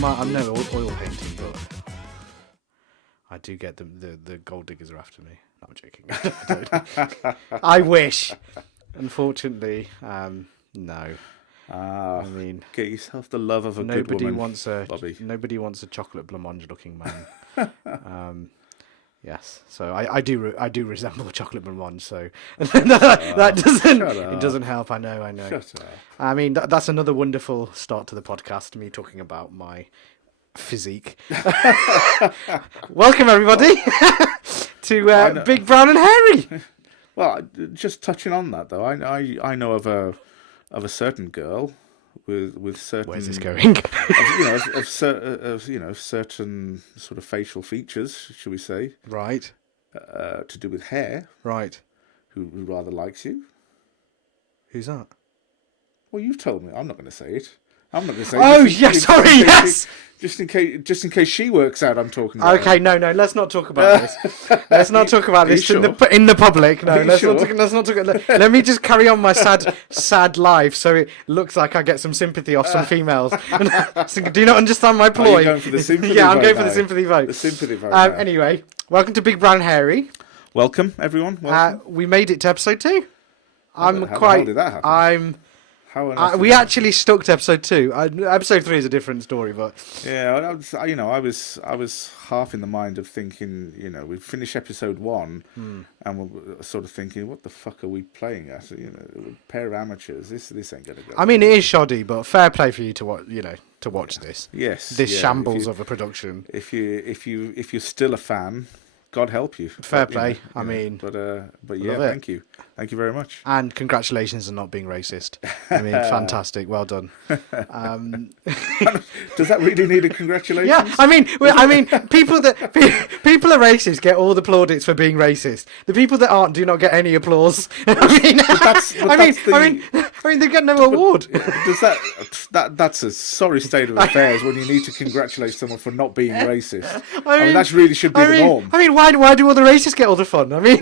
I'm no oil painting, but I do get the gold diggers are after me. No, I'm joking. I wish. Unfortunately, no. I mean, get yourself the love of a good woman, Bobby. Nobody wants a chocolate blancmange-looking man. Yes, so I do resemble a chocolate blancmange, so that doesn't help. I know. Shut up. I mean, that's another wonderful start to the podcast. Me talking about my physique. Welcome everybody to Big Brown and Hairy. Well, just touching on that though, I know of a certain girl with certain. Where's this going? of certain sort of facial features, shall we say? Right. To do with hair. Right. Who rather likes you? Who's that? Well, you've told me. I'm not going to say it. I'm not going to say. Oh yes, sorry, yes. Just in case she works out, I'm talking about. Okay, no, let's not talk about this. Let's not talk about this sure? in the public. No, let's sure? not talk. Let me just carry on my sad life, so it looks like I get some sympathy off some females. Do you not understand my ploy? Are you going for the sympathy yeah, I'm vote going for now? the sympathy vote. The sympathy vote. Anyway, welcome to Big Brown and Hairy. Welcome, everyone. Welcome. We made it to episode 2. How did that happen? We actually stuck to episode 2. Episode 3 is a different story, but yeah, I was half in the mind of thinking, we finished episode 1, and we're sort of thinking, what the fuck are we playing at? A pair of amateurs. This ain't gonna go. I mean, it is shoddy, but fair play for you to watch this. Yes, this shambles of a production. If you're still a fan, God help you. Fair play. But yeah, thank you very much. And congratulations on not being racist. I mean, fantastic. Well done. Does that really need a congratulations? Yeah, I mean, people are racist get all the plaudits for being racist. The people that aren't do not get any applause. They get no award. That's a sorry state of affairs when you need to congratulate someone for not being racist. I mean that really should be the norm. I mean, why do all the racists get all the fun? I mean,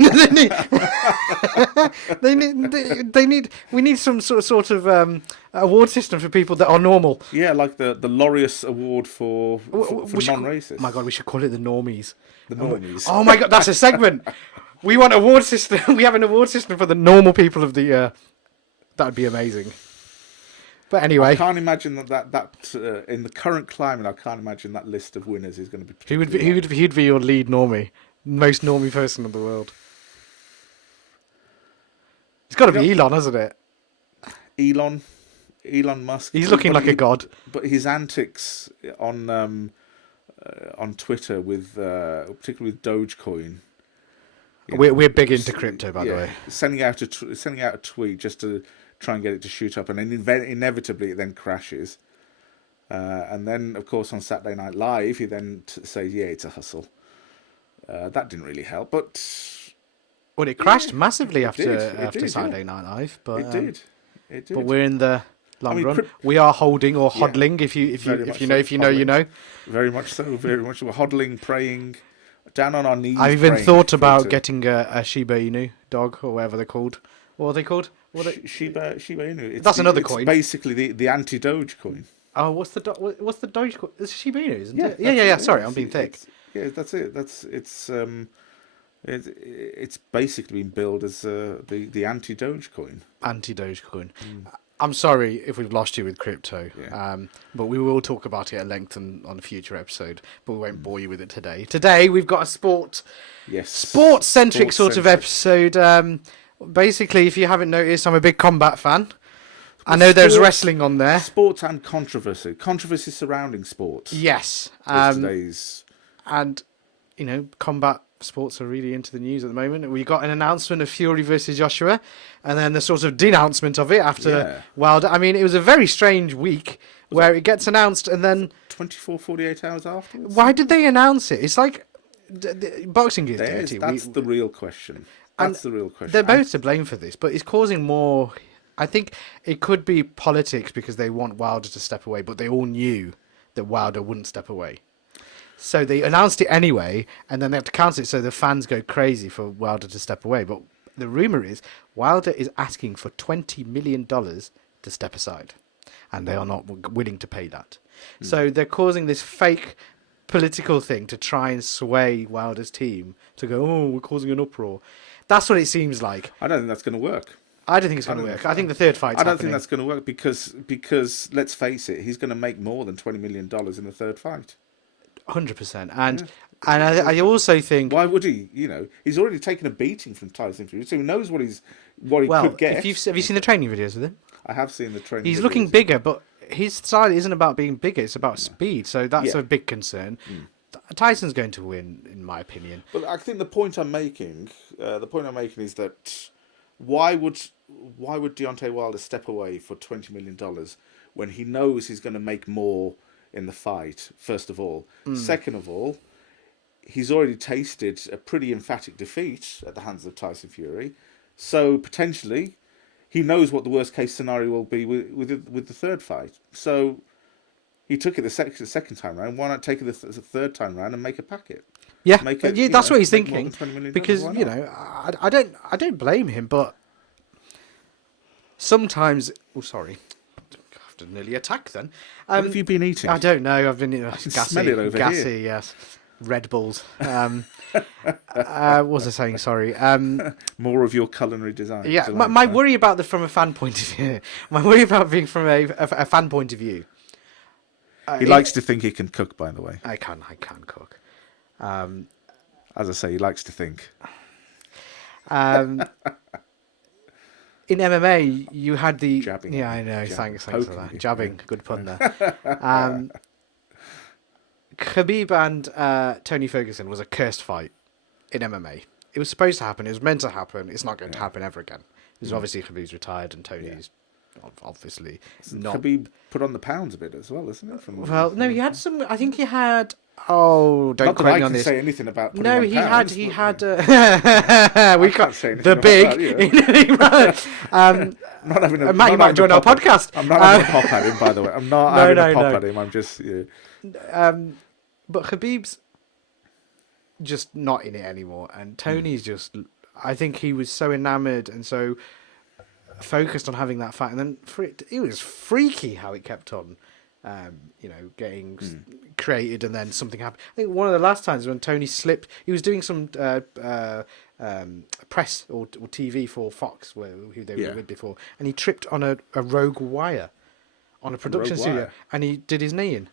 we need some sort of award system for people that are normal. Yeah, like the Laureus Award for non-racists. Oh my God, we should call it the normies. The normies. Oh my God, that's a segment. We want award system. We have an award system for the normal people of the year. That'd be amazing. But anyway, I can't imagine that in the current climate, I can't imagine that list of winners is going to be. Who'd be your lead normie, most normie person in the world? It's got to be Elon, hasn't it? Elon Musk. He's looking like a god. But his antics on Twitter with particularly with Dogecoin. We're big into crypto, by the way. Sending out a tweet just to try and get it to shoot up, and then inevitably it then crashes. And then, of course, on Saturday Night Live, he then says, "Yeah, it's a hustle." That didn't really help, but it crashed massively after Saturday Night Live. But it did. But we're in the long run. We are holding or hodling. If you know. Very much so. Very much. We're hodling, praying, down on our knees. I even thought about getting a Shiba Inu dog or whatever they're called. What are they called? Shiba Inu. That's another coin. It's basically the anti-Doge coin. Oh, what's the Doge coin? It's Shiba Inu, isn't it? Yeah. Sorry, I'm being thick. That's it. It's basically been billed as the anti-Doge coin. Anti-Doge coin. I'm sorry if we've lost you with crypto, but we will talk about it at length on a future episode. But we won't bore you with it today. Today we've got a sports-centric sort of episode. Basically, if you haven't noticed, I'm a big combat fan. I know there's wrestling on there. Sports and controversy surrounding sports. Yes, today's and combat sports are really into the news at the moment. We got an announcement of Fury versus Joshua, and then the sort of denouncement of it after Wilder. I mean, it was a very strange week. where it gets announced and then 24, 48 hours afterwards. why did they announce it? It's like boxing is dirty. That's the real question. That's the real question. They're both to blame for this, but it's causing more. I think it could be politics because they want Wilder to step away, but they all knew that Wilder wouldn't step away. So they announced it anyway, and then they have to cancel it so the fans go crazy for Wilder to step away. But the rumour is Wilder is asking for $20 million to step aside, and they are not willing to pay that. So they're causing this fake political thing to try and sway Wilder's team to go, oh, we're causing an uproar. That's what it seems like. I don't think that's going to work. I don't think it's going to work. I think the third fight's happening. think that's going to work because let's face it, he's going to make more than $20 million in the third fight. 100%. And I also think... Why would he? You know, he's already taken a beating from Tyson Fury, so he knows what he could get. Have you seen the training videos with him? I have seen the training He's videos. looking bigger, but his style isn't about being bigger, it's about speed, so that's a big concern. Tyson's going to win, in my opinion. But I think the point I'm making is that why would Deontay Wilder step away for $20 million when he knows he's going to make more in the fight, first of all? Second of all, he's already tasted a pretty emphatic defeat at the hands of Tyson Fury, so potentially he knows what the worst case scenario will be with the third fight. So he took it the second time round. Why not take it the third time round and make a packet? Yeah, that's what he's thinking. Because I I don't blame him, but sometimes. Oh, sorry, I have to nearly attack then. What have you been eating? I don't know. I've been gassy. Smell it over gassy, here. yes. Red Bulls. What was I saying? Sorry. More of your culinary design. Yeah, my worry about from a fan point of view. My worry about being from a fan point of view. He likes to think he can cook, by the way. I can cook. As I say, he likes to think. In MMA, you had the jabbing. Yeah, I know. Thanks for that. Jabbing, good pun there. Khabib and Tony Ferguson was a cursed fight in MMA. It was supposed to happen. It was meant to happen. It's not going to happen ever again. Because obviously Khabib's retired and Tony's obviously not. Khabib put on the pounds a bit as well, isn't it? Well, no, he had some. I think he had. Oh, don't not quote me that I on can this. say anything about. No, he had. We can't say anything the about big. That, I'm not having a. Matt, you might join our podcast. I'm not having a pop at him, by the way. I'm not having a pop at him. I'm just. But Khabib's just not in it anymore, and Tony's just. I think he was so enamoured and so focused on having that fight, and then it was freaky how it kept on. Getting created, and then something happened. I think one of the last times when Tony slipped, he was doing some press or TV for Fox, who they were with before, and he tripped on a rogue wire on a production studio, and he did his knee in.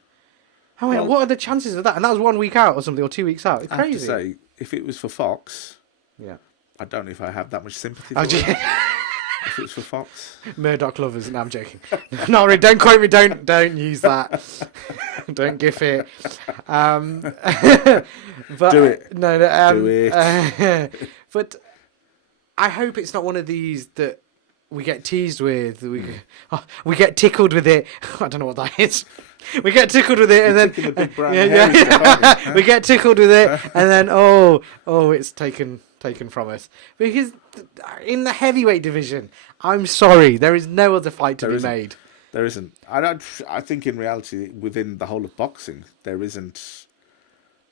I went, what are the chances of that? And that was 1 week out or something, or 2 weeks out. It's crazy. I have to say, if it was for Fox, I don't know if I have that much sympathy for it. If it was for Fox. Murdoch lovers. No, I'm joking. No, don't quote me. Don't use that. Don't gif it. But, do it. No. Do it. But I hope it's not one of these that we get teased with. We get tickled with it. I don't know what that is. We get tickled with it, and then we get tickled with it, and then it's taken from us. Because in the heavyweight division, I'm sorry, there is no other fight to be made. There isn't. I think in reality, within the whole of boxing, there isn't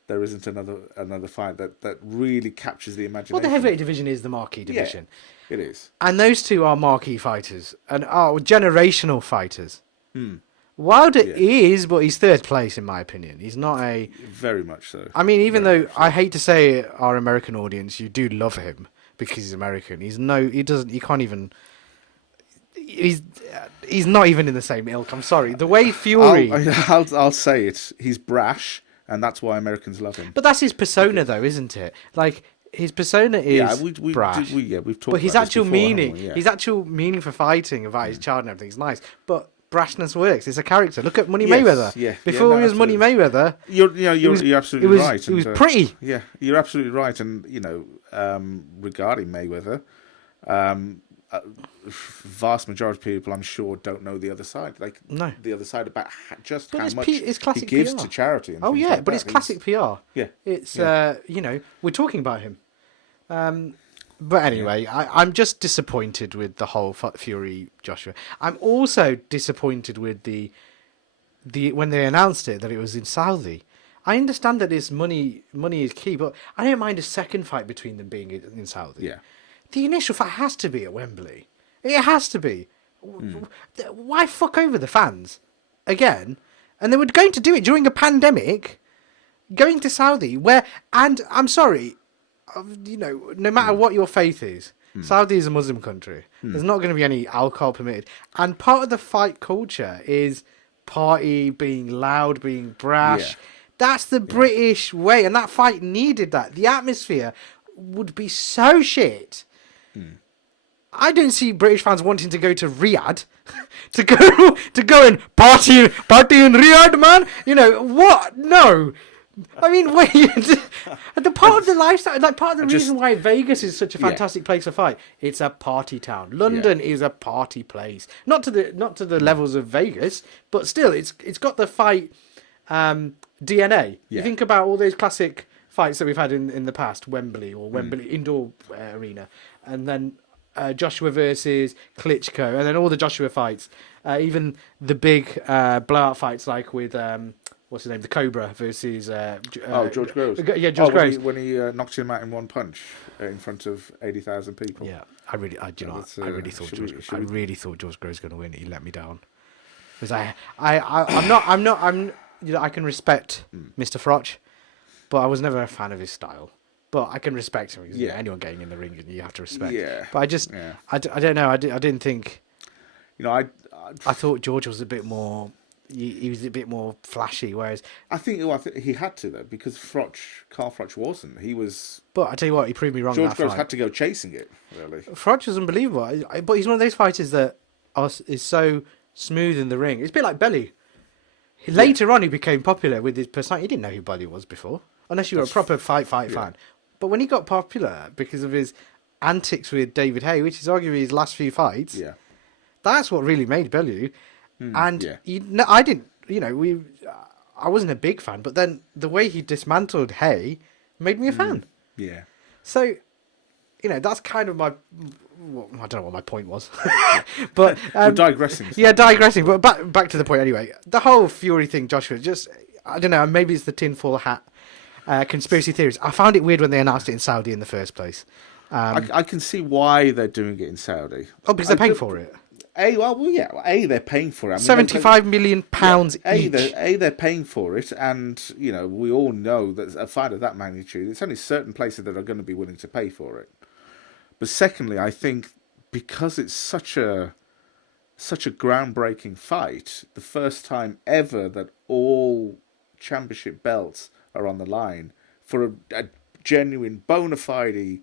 another fight that really captures the imagination. Well, the heavyweight division is the marquee division. Yeah, it is. And those two are marquee fighters and are generational fighters. Wilder is, but he's third place in my opinion. He's not a... Very much so. I mean, even though I hate to say it, our American audience, you do love him because he's American. He's not even in the same ilk. I'm sorry. The way Fury... I'll say it. He's brash, and that's why Americans love him. But that's his persona, though, isn't it? Like, his persona is brash. We've talked but his about actual this before, meaning, his actual meaning for fighting about his child and everything is nice. But brashness works. It's a character. Look at Money Mayweather. Before he was Money Mayweather, you're absolutely right. He was pretty. Yeah, you're absolutely right. And regarding Mayweather, vast majority of people, I'm sure, don't know the other side. Like No. the other side about just But how it's much it's he classic gives PR. to charity. And Oh things yeah, like but that. it's classic PR. Yeah. It's Yeah. we're talking about him. But anyway, I'm just disappointed with the whole Fury Joshua. I'm also disappointed with the when they announced it that it was in Saudi. I understand that it's money is key, but I don't mind a second fight between them being in Saudi. Yeah. The initial fight has to be at Wembley. It has to be. Why fuck over the fans again? And they were going to do it during a pandemic, going to Saudi, and I'm sorry, no matter what your faith is, Saudi is a Muslim country. There's not going to be any alcohol permitted. And part of the fight culture is party, being loud, being brash. Yeah. That's the British way, and that fight needed that. The atmosphere would be so shit. I don't see British fans wanting to go to Riyadh to go and party in Riyadh, man. What? No. I mean, wait. The part of the lifestyle, like part of the reason why Vegas is such a fantastic place to fight, it's a party town. London is a party place, not to the levels of Vegas, but still, it's got the fight DNA. You think about all those classic fights that we've had in the past, Wembley or Wembley indoor arena, and then Joshua versus Klitschko, and then all the Joshua fights, even the big blowout fights like with what's his name, the Cobra versus George Groves. Yeah, George Groves. When he knocked him out in one punch in front of 80,000 people. Yeah, I really thought George Groves was going to win. He let me down because I can respect Mr. Frotch, but I was never a fan of his style. But I can respect him because anyone getting in the ring, you have to respect. Yeah. But I don't know. I didn't think. I thought George was a bit more. He was a bit more flashy, whereas I think he had to though because Carl Frotch wasn't. He was. But I tell you what, he proved me wrong. George Groves had to go chasing it. Really, Frotch was unbelievable. But he's one of those fighters that is so smooth in the ring. It's a bit like Bellew. Later on, he became popular with his personality. You didn't know who Bellew was before, unless you were a proper fight fan. But when he got popular because of his antics with David Haye, which is arguably his last few fights, that's what really made Bellew. And I didn't, I wasn't a big fan, but then the way he dismantled Haye made me a fan. Yeah. So, that's kind of my. I don't know what my point was, but we're digressing. Yeah, digressing. But back to the point anyway. The whole Fury thing, Joshua. Just I don't know. Maybe it's the tinfoil hat conspiracy theories. I found it weird when they announced it in Saudi in the first place. I can see why they're doing it in Saudi. Oh, because they're paying for it. They're paying for it. I mean, £75 million each. They're paying for it, and we all know that a fight of that magnitude, it's only certain places that are going to be willing to pay for it. But secondly, I think because it's such a groundbreaking fight, the first time ever that all championship belts are on the line for a genuine, bona fide,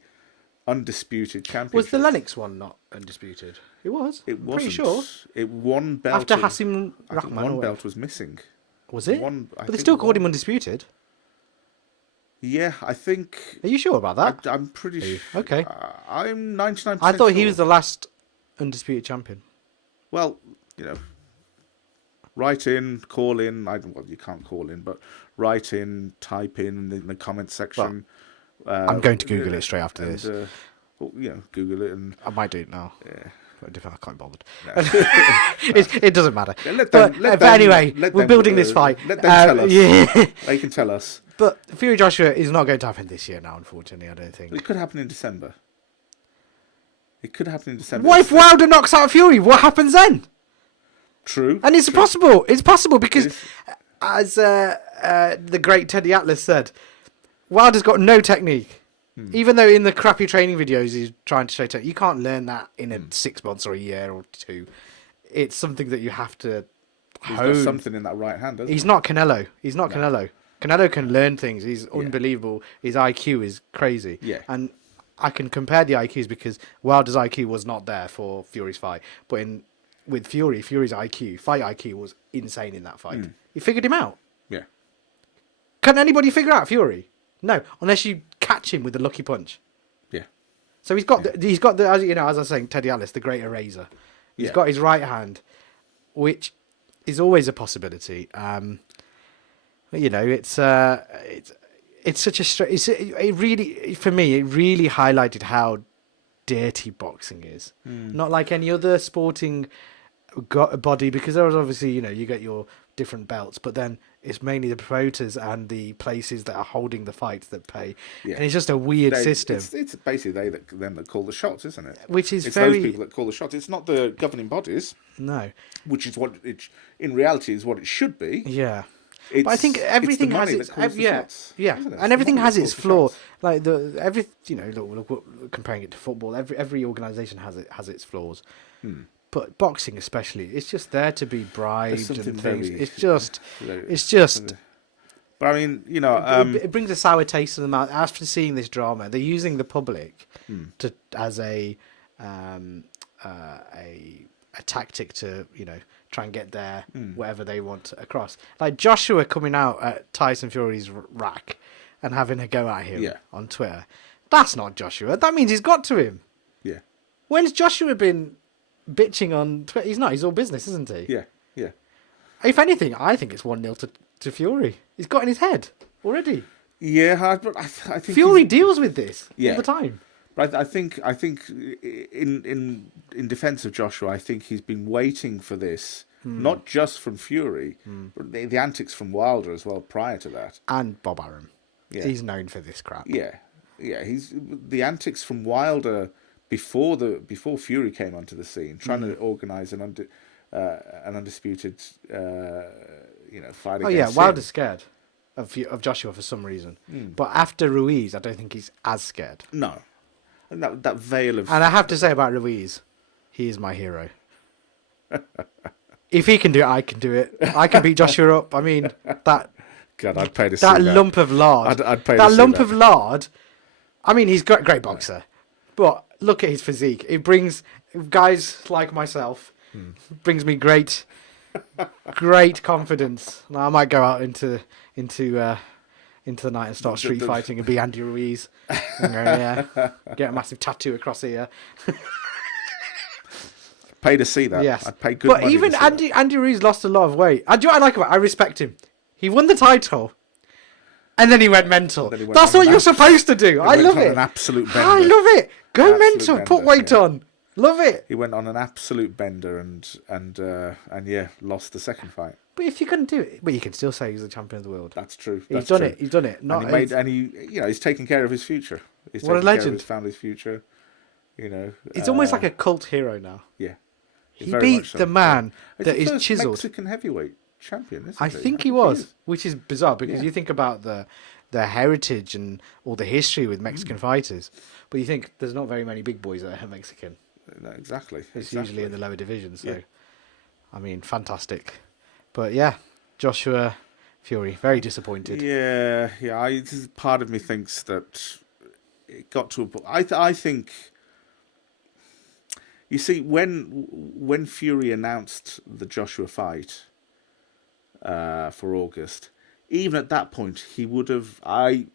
undisputed championship. Was the Lennox one not undisputed? It was. It wasn't. Pretty sure. It one belt after Hassim Rahman. One belt was missing. Was it? But they still called him undisputed. Yeah, I think. Are you sure about that? I'm pretty sure. Okay. I'm 99%. I thought sure. he was the last undisputed champion. Well, write in, call in. Well, you can't call in, but write in, type in the comment section. Well, I'm going to Google it straight after this. Google it, and I might do it now. Yeah. But I can't be bothered. No. It doesn't matter. But anyway, we're building this fight. Let them tell us. Yeah. They can tell us. But Fury Joshua is not going to happen this year now, unfortunately, I don't think. It could happen in December. What if Wilder knocks out Fury? What happens then? True. And it's possible. It's possible because, as the great Teddy Atlas said, Wilder's got no technique. Even though in the crappy training videos he's trying to show technique, you can't learn that in 6 months or a year or two. It's something that you have to hone. He's got something in that right hand, doesn't he? He's not Canelo. Canelo. Canelo can learn things. He's unbelievable. His IQ is crazy. Yeah. And I can compare the IQs because Wilder's IQ was not there for Fury's fight. But with Fury's IQ, fight IQ was insane in that fight. He figured him out. Yeah. Can anybody figure out Fury? No, unless you catch him with a lucky punch. Yeah. So he's got as you know, as I was saying, Teddy Atlas, the great eraser. He's got his right hand, which is always a possibility. You know, it's such a it really, for me, it really highlighted how dirty boxing is. Not like any other sporting body, because there was obviously, you know, you get your different belts, but then it's mainly the promoters and the places that are holding the fights that pay, and it's just a weird system. It's basically them that call the shots, isn't it? Which is it's very... those people that call the shots. It's not the governing bodies. No, which is what it in reality is what it should be. Yeah. But I think everything has its and everything has its flaw. Like you know, look, comparing it to football, every organisation has its flaws. But boxing, especially, it's just there to be bribed and things. It's just. But I mean, you know, it brings a sour taste to the mouth after seeing this drama. They're using the public as a tactic to, you know, try and get their whatever they want across. Like Joshua coming out at Tyson Fury's rack and having a go at him on Twitter. That's not Joshua. That means he's got to him. Yeah. When's Joshua been bitching on Twitter? He's not. He's all business, isn't he? Yeah. Yeah. If anything, I think it's 1-0 to Fury. He's got in his head already. Yeah, but I think Fury deals with this all the time. But I think in defence of Joshua, I think he's been waiting for this, not just from Fury, but the antics from Wilder as well prior to that. And Bob Arum. Yeah. He's known for this crap. Yeah. He's the antics from Wilder before Fury came onto the scene, trying to organise an undisputed fight. Oh yeah, Wilder's scared of Joshua for some reason, but after Ruiz, I don't think he's as scared. No. And that veil of... And I have to say about Ruiz, he is my hero. If he can do it, I can do it. I can beat Joshua up. I mean, that... God, I'd pay to see that. That lump of lard. I'd pay that to see lump that. of lard. I mean, he's a great boxer. But look at his physique. It brings guys like myself, brings me great confidence. Now, I might go out into the night and start street fighting and be Andy Ruiz. Get a massive tattoo across here. Pay to see that. Yes. I'd pay good but money even to see Andy Ruiz lost a lot of weight. I do what I like about it. I respect him. He won the title. And then he went mental. That's what you're supposed to do. I love it. An absolute bender. I love it. Go mental. Put weight on. Love it. He went on an absolute bender and lost the second fight. But if you couldn't do it, but you can still say he's the champion of the world. That's true. He's done it. He's done it. He's taking care of his future. He's what a taking legend. care of his family's future. You know, it's almost like a cult hero now. Yeah, he beat the man that is chiseled. Mexican heavyweight champion. Isn't I think he was, which is bizarre because you think about the heritage and all the history with Mexican fighters, but you think there's not very many big boys that are Mexican. No, exactly. It's usually in the lower divisions. So, I mean, fantastic. But yeah, Joshua Fury, very disappointed. Yeah. Part of me thinks that it got to a point. I think. You see, when Fury announced the Joshua fight for August, even at that point, he would have. When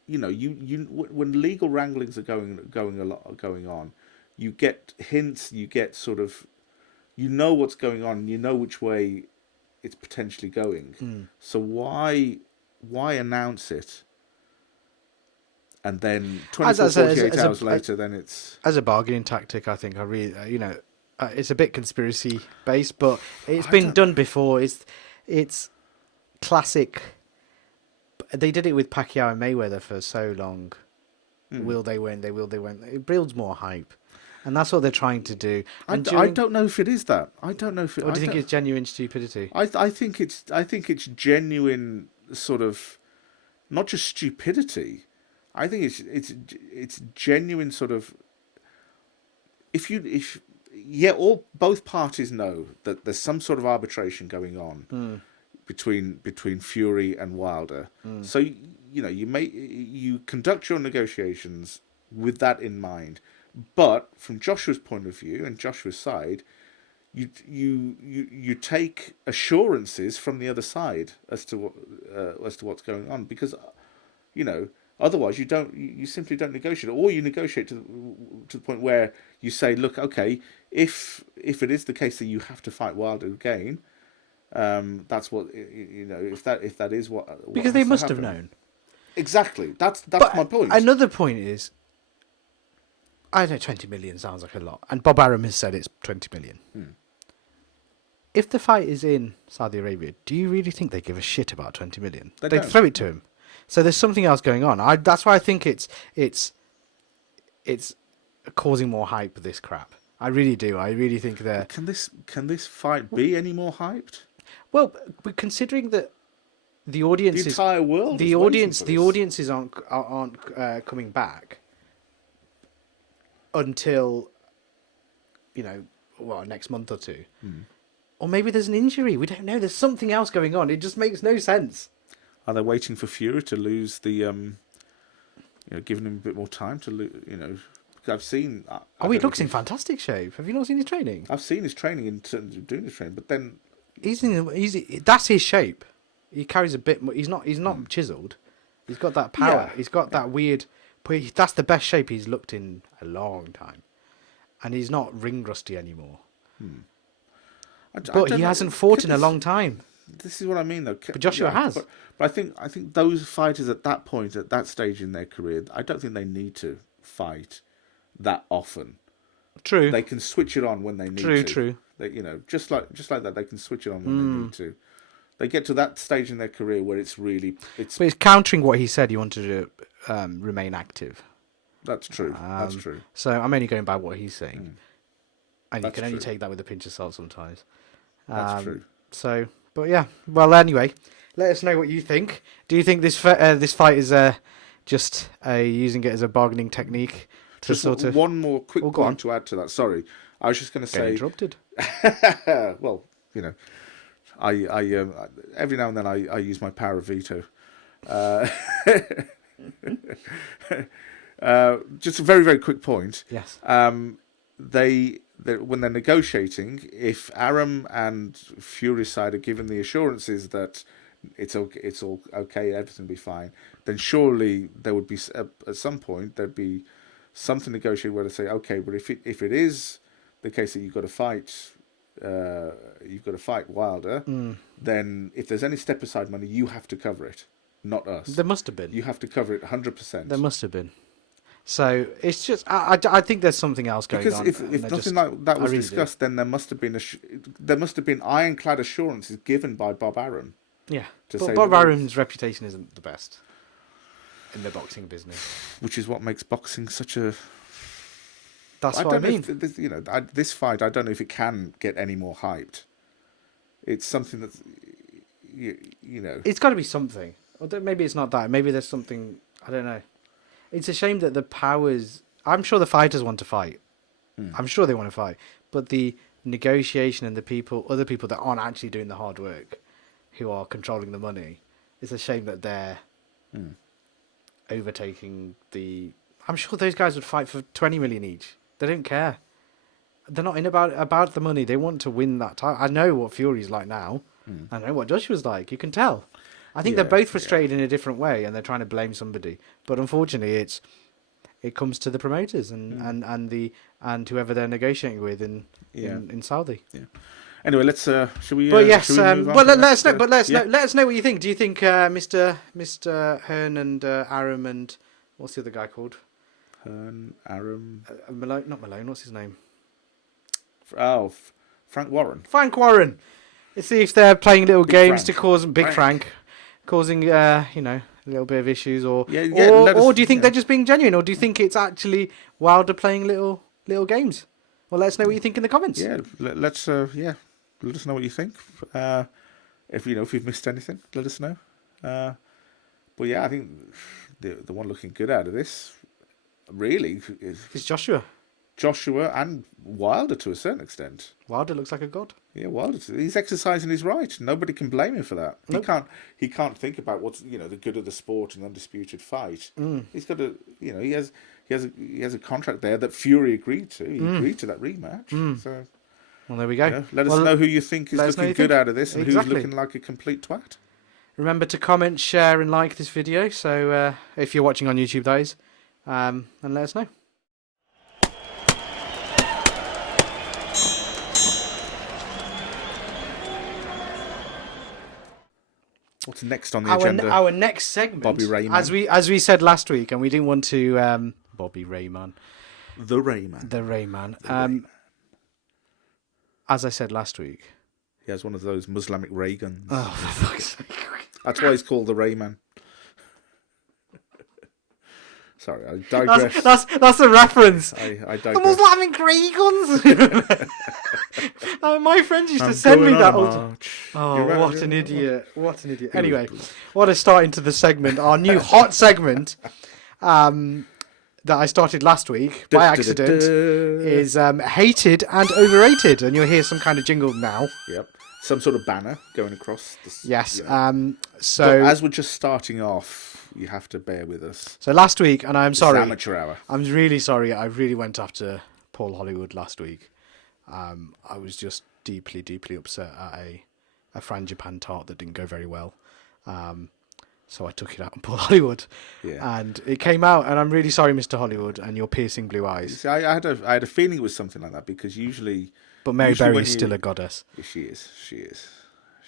legal wranglings are going on, you get hints. You get sort of, you know what's going on. You know which way it's potentially going. So why announce it? And then 24, 48 hours later, then it's... As a bargaining tactic, I think I really, it's a bit conspiracy based, but it's been done before. It's classic. They did it with Pacquiao and Mayweather for so long. Will they win? They will. They win. It builds more hype, and that's what they're trying to do. I don't know if it is that. I don't know if it. Or do you think it's genuine stupidity? I think it's genuine sort of, not just stupidity. I think it's genuine sort of. Both parties know that there's some sort of arbitration going on between Fury and Wilder. So you conduct your negotiations with that in mind, but from Joshua's point of view and Joshua's side, you take assurances from the other side as to what's going on, because Otherwise, you simply don't negotiate, or you negotiate to the point where you say, look, okay, if it is the case that you have to fight Wilder again, that's what if that is what Because has they to must have happen. known. Exactly. That's But my point. another point is, I know 20 million sounds like a lot, and Bob Arum has said it's 20 million. If the fight is in Saudi Arabia, do you really think they give a shit about 20 million? They They'd don't. throw it to him. So there's something else going on. That's why I think it's causing more hype, this crap. I really do. I really think that... Can this fight be any more hyped? Well, but considering that the audience The entire world. the is audience, waiting for the this. audiences aren't coming back until next month or two, or maybe there's an injury. We don't know. There's something else going on. It just makes no sense. Are they waiting for Fury to lose the giving him a bit more time to lose? I've seen. He looks in fantastic shape. Have you not seen his training? I've seen his training in terms of doing his training, but then That's his shape. He carries a bit more. He's not chiseled. He's got that power. Yeah. He's got that weird. That's the best shape he's looked in a long time, and he's not ring rusty anymore. But he hasn't fought in a long time. This is what I mean, though. But Joshua has. But I think those fighters at that point, at that stage in their career, I don't think they need to fight that often. True. They can switch it on when they need to. True. They, just like that, they can switch it on when they need to. They get to that stage in their career where it's But it's countering what he said. He wanted to remain active. That's true. That's true. So I'm only going by what he's saying, and That's you can only true. take that with a pinch of salt sometimes. That's true. So, but yeah. Well, anyway, let us know what you think. Do you think this fight is just using it as a bargaining technique to Just sort of... one more quick Oh, go on. point to add to that. Sorry, I was just going to Get say. interrupted. Well, I every now and then I use my power of veto. Just a very, very quick point. Yes. When they're negotiating, if Arum and Fury's side are given the assurances that it's all okay, everything will be fine, then surely there would be at some point there'd be something negotiated where they say, okay, but if it is the case that you've got to fight Wilder, then if there's any step aside money, you have to cover it, not us. There must have been. You have to cover it 100%. There must have been. So it's just I think there's something else going Because on. if nothing like that was really discussed, then there must have been ironclad assurances given by Bob Arum. Yeah, to but say Bob the least. Arum's reputation isn't the best in the boxing business. Which is what makes boxing such a... That's what I don't know mean. if this fight, I don't know if it can get any more hyped. It's something that's, It's got to be something. Or maybe it's not that. Maybe there's something. I don't know. It's a shame that the powers... I'm sure the fighters want to fight. I'm sure they want to fight. But the negotiation and other people that aren't actually doing the hard work, who are controlling the money, it's a shame that they're overtaking the... I'm sure those guys would fight for 20 million each. They don't care. They're not in about the money. They want to win that title. I know what Fury's like now. I know what Joshua's like. You can tell. I think they're both frustrated in a different way, and they're trying to blame somebody. But unfortunately, it comes to the promoters and whoever they're negotiating with in Saudi. Yeah. Anyway, let's should we? But yes, should we move on well, to the let us next, know. But let us yeah? know. Let us know what you think. Do you think Mr. Hearn and Arum and what's the other guy called? Hearn, Arum. Malone, not Malone. What's his name? Frank Warren. Frank Warren. Let's see if they're playing little games Frank. to cause Frank, causing a little bit of issues, or let us- do you think they're just being genuine, or do you think it's actually Wilder playing little games? Well, let us know what you think in the comments. Yeah, let's let us know what you think. If you've missed anything, let us know. But yeah, I think the one looking good out of this really is It's Joshua and Wilder to a certain extent. Wilder looks like a god. Yeah, Wilder. He's exercising his right. Nobody can blame him for that. Nope. He can't think about what's the good of the sport and undisputed fight. He's got a he has a contract there that Fury agreed to. He agreed to that rematch. So Well, there we go. let us know who you think is let us know looking who you good think. out of this and Exactly. who's looking like a complete twat. Remember to comment, share, and like this video. So if you're watching on YouTube, that is, and let us know. What's next on the agenda? Our next segment, Bobby Rayman. as we said last week, and we didn't want to Bobby Rayman, The Rayman. the Rayman. Rayman. As I said last week, He has one of those Muslimic ray guns. oh for fuck's sake! That's why he's called the Rayman. Sorry, I digress. That's a reference. I The digress. Islamic ray guns. My friends used to send me that. Oh, what an idiot! What an idiot! Anyway, what a start into the segment. Our new hot segment that I started last week by accident is Hated and Overrated, and you'll hear some kind of jingle now. Yep. Some sort of banner going across. Yes. But So as we're just starting off, you have to bear with us. so last week, and I'm It's sorry. amateur hour. I'm really sorry. I really went after Paul Hollywood last week. I was just deeply, deeply upset at a frangipane tart that didn't go very well. So I took it out on Paul Hollywood. Yeah. And it came out, and I'm really sorry, Mr. Hollywood, and your piercing blue eyes. See, I had a feeling it was something like that because usually. But Mary Usually Berry when is still a goddess. Yeah, she is.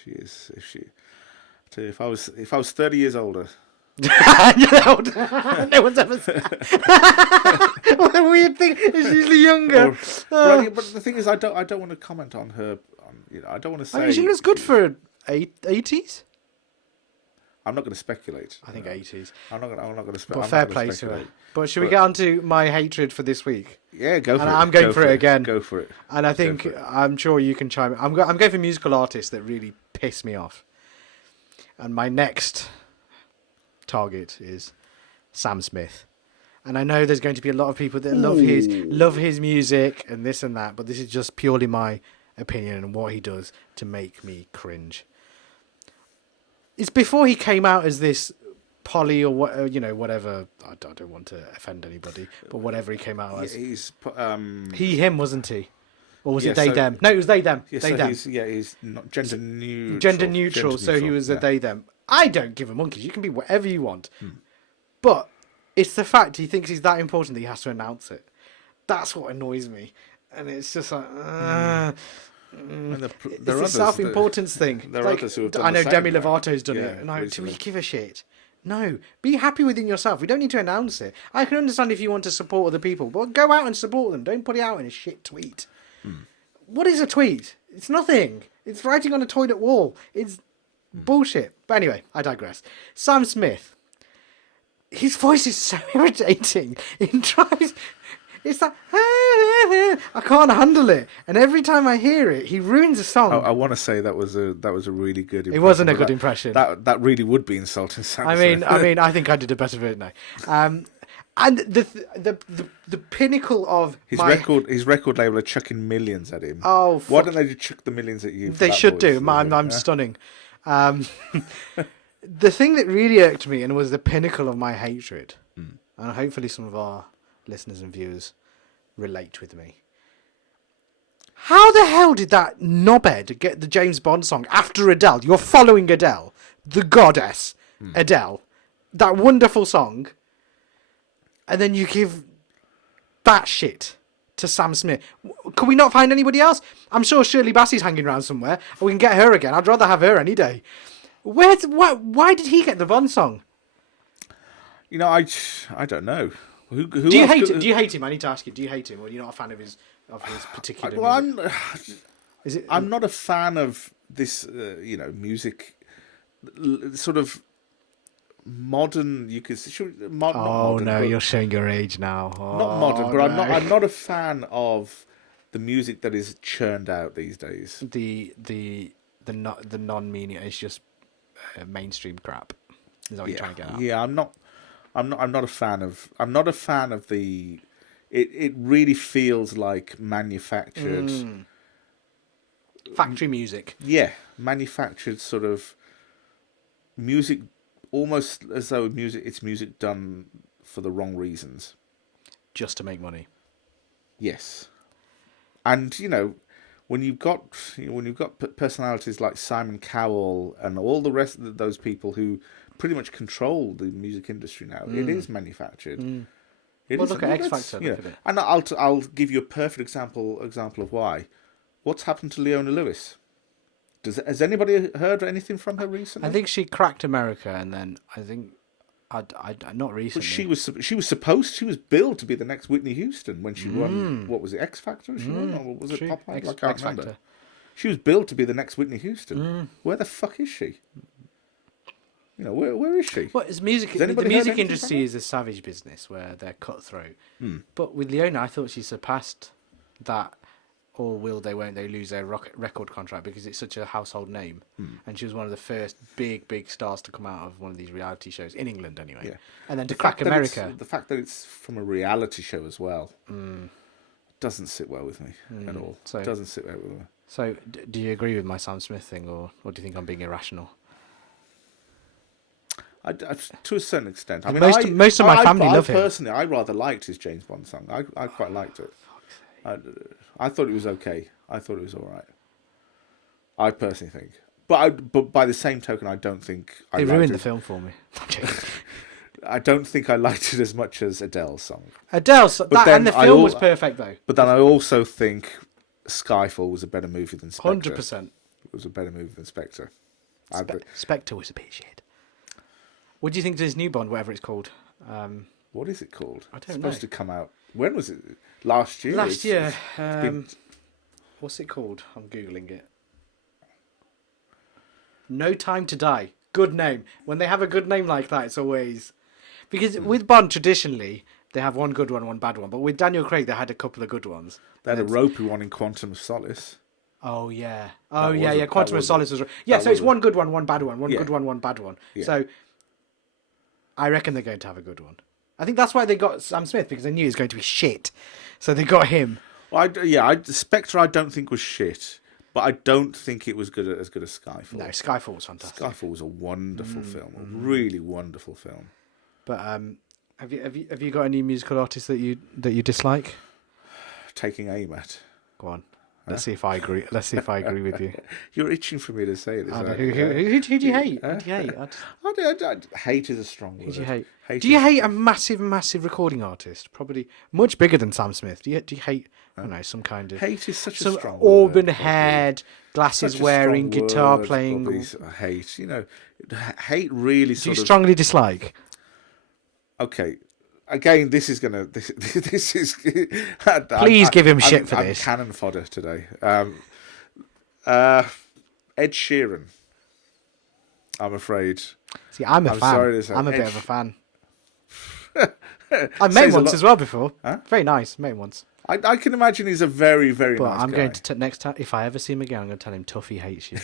I tell you, if I was 30 years older. No one's ever said. What a weird thing. It's usually younger. But the thing is, I don't want to comment on her. I don't want to say. I mean, she looks good for 80s. I'm not going to speculate. I think 80s. I'm not going to speculate. But fair play to her. But should we get on to my hatred for this week? Yeah, go for it. I'm going for it again. Go for it. And I think, I'm sure you can chime in. I'm going for musical artists that really piss me off. And my next target is Sam Smith. And I know there's going to be a lot of people that love his music and this and that, but this is just purely my opinion and what he does to make me cringe. It's before he came out as this poly or what, whatever. I don't want to offend anybody, but whatever he came out as. He's He, him, wasn't he? Or was Yeah, it they, so- them? No, it was they, them. yeah, they, so them. he's not gender neutral. Gender neutral, so he was a yeah. they, them. I don't give a monkeys. You can be whatever you want. But it's the fact he thinks he's that important that he has to announce it. That's what annoys me. And it's just like, And there it's are the others self-importance thing. there are like, others who have done I know the Demi same, right? Lovato's done Yeah, it. And do we recently. give a shit? No. Be happy within yourself. We don't need to announce it. I can understand if you want to support other people, but go out and support them. Don't put it out in a shit tweet. What is a tweet? It's nothing. It's writing on a toilet wall. It's bullshit. But anyway, I digress. Sam Smith. His voice is so irritating. It drives... It's like... I can't handle it. And every time I hear it, he ruins the song. I want to say that was a really good. It wasn't a but good impression. That really would be insulting. Sam I mean, Smith. I think I did a better version now. And the pinnacle of his my... record label are chucking millions at him. Oh, why fuck. don't they just chuck the millions at you? for They that should voice? do. I'm stunning. The thing that really irked me and was the pinnacle of my hatred, and hopefully some of our listeners and viewers relate with me. How the hell did that knobhead get the James Bond song after Adele? You're following Adele, the goddess, Adele, that wonderful song, and then you give that shit to Sam Smith. Can we not find anybody else? I'm sure Shirley Bassey's hanging around somewhere. We can get her again. I'd rather have her any day. Why did he get the Bond song? I don't know. Who Do you else hate could- him? Do you hate him? I need to ask you. Do you hate him, or are you not a fan of his particular? Well, music? Is it? I'm not a fan of this, music, sort of modern. You could not Oh modern, no, but you're showing your age now. Oh, not modern, but no. I'm not a fan of the music that is churned out these days. The non-meaning. It's just mainstream crap. Is that what you're trying to get at? Yeah, I'm not a fan of. I'm not a fan of the. It really feels like manufactured. Factory music. Yeah, manufactured sort of music, almost as though it's music done for the wrong reasons. Just to make money. Yes, and when you've got personalities like Simon Cowell and all the rest of those people who pretty much control the music industry now, it is manufactured. It Well, is, look at X Factor. Look at it. And I'll give you a perfect example of why. What's happened to Leona Lewis? Has anybody heard anything from her recently? I think she cracked America, and then I think I not recently. But she was billed to be the next Whitney Houston when she won. What was it, X Factor? She won, or was it Pop Idol? I can't remember. Factor. She was billed to be the next Whitney Houston. Where the fuck is she? Where is she? Well, it's music. The music industry is a savage business where they're cutthroat. But with Leona, I thought she surpassed that. Or will they, won't they lose their record contract because it's such a household name? And she was one of the first big stars to come out of one of these reality shows, in England anyway. Yeah. And then to crack America. The fact that it's from a reality show as well doesn't sit well with me at all. It doesn't sit well with me. So do you agree with my Sam Smith thing, or do you think I'm being irrational? I, to a certain extent. I mean, most of my family love him. Personally, I rather liked his James Bond song. I quite liked it. I thought it was okay. I thought it was all right. I personally think, but by the same token, I don't think they ruined the film for me. I don't think I liked it as much as Adele's song. And the film was perfect though. But then I also think Skyfall was a better movie than Spectre. 100%. It was a better movie than Spectre. Spectre was a bit shit. What do you think of this new Bond, whatever it's called? What is it called? I don't know. It's supposed to come out. When was it? Last year? Last year. What's it called? I'm Googling it. No Time to Die. Good name. When they have a good name like that, it's always... Because with Bond, traditionally, they have one good one, one bad one. But with Daniel Craig, they had a couple of good ones. They had a ropey one in Quantum of Solace. Oh, yeah. Quantum of Solace was... Yeah, so it's one good one, one bad one. One good one, one bad one. Yeah. So I reckon they're going to have a good one. I think that's why they got Sam Smith, because they knew he was going to be shit. So they got him. Well, Spectre I don't think was shit, but I don't think it was as good as Skyfall. No, Skyfall was fantastic. Skyfall was a wonderful film, a really wonderful film. But have you got any musical artists that you dislike? Taking aim at. Go on. Let's see if I agree. Let's see if I agree with you. You're itching for me to say this. Who do you hate? Who do you hate? Hate is a strong word. Who do you hate? Do you hate a massive recording artist? Probably much bigger than Sam Smith. Do you hate? I don't know, some kind of... Hate is such a strong word. Auburn-haired, glasses wearing, guitar playing... Hate, hate really sort of... Do you strongly dislike? Okay. Again, this is gonna. This is. Please give him shit for this. I'm cannon fodder today. Ed Sheeran. I'm afraid. See, I'm a fan. Sorry to say. I'm a bit of a fan. I met him once as well before. Huh? Very nice. Met him once. I can imagine he's a very, very nice guy. I'm going to next time, if I ever see him again, I'm going to tell him Tuffy hates you.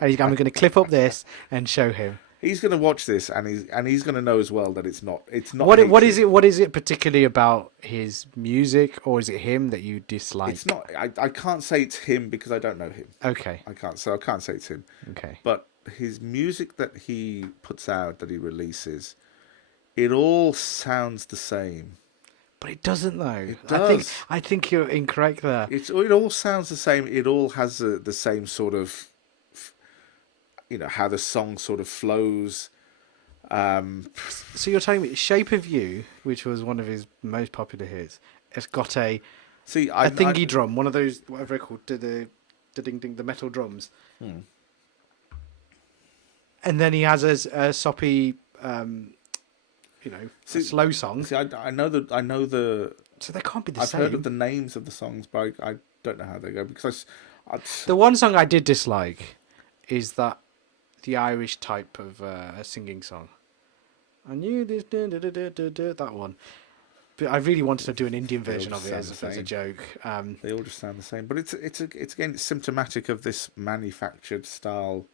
I'm going to clip up this and show him. He's going to watch this, and he's going to know as well that it's not. What is it particularly about his music, or is it him that you dislike? It's not. I can't say it's him because I don't know him. Okay. I can't say it's him. Okay. But his music that he puts out, that he releases, it all sounds the same. But it doesn't, though. It does. I think you're incorrect there. It all sounds the same. It all has the same sort of. How the song sort of flows. So you're telling me Shape of You, which was one of his most popular hits, it's got a thingy drum, one of those, whatever they're called, the ding ding, the metal drums. And then he has a soppy, a slow song. See, I know the. So they can't be the same. I've heard of the names of the songs, but I don't know how they go because the one song I did dislike is the Irish type of singing song. I knew this, that one. But I really wanted to do an Indian version of it as a joke. They all just sound the same, but it's symptomatic of this manufactured style.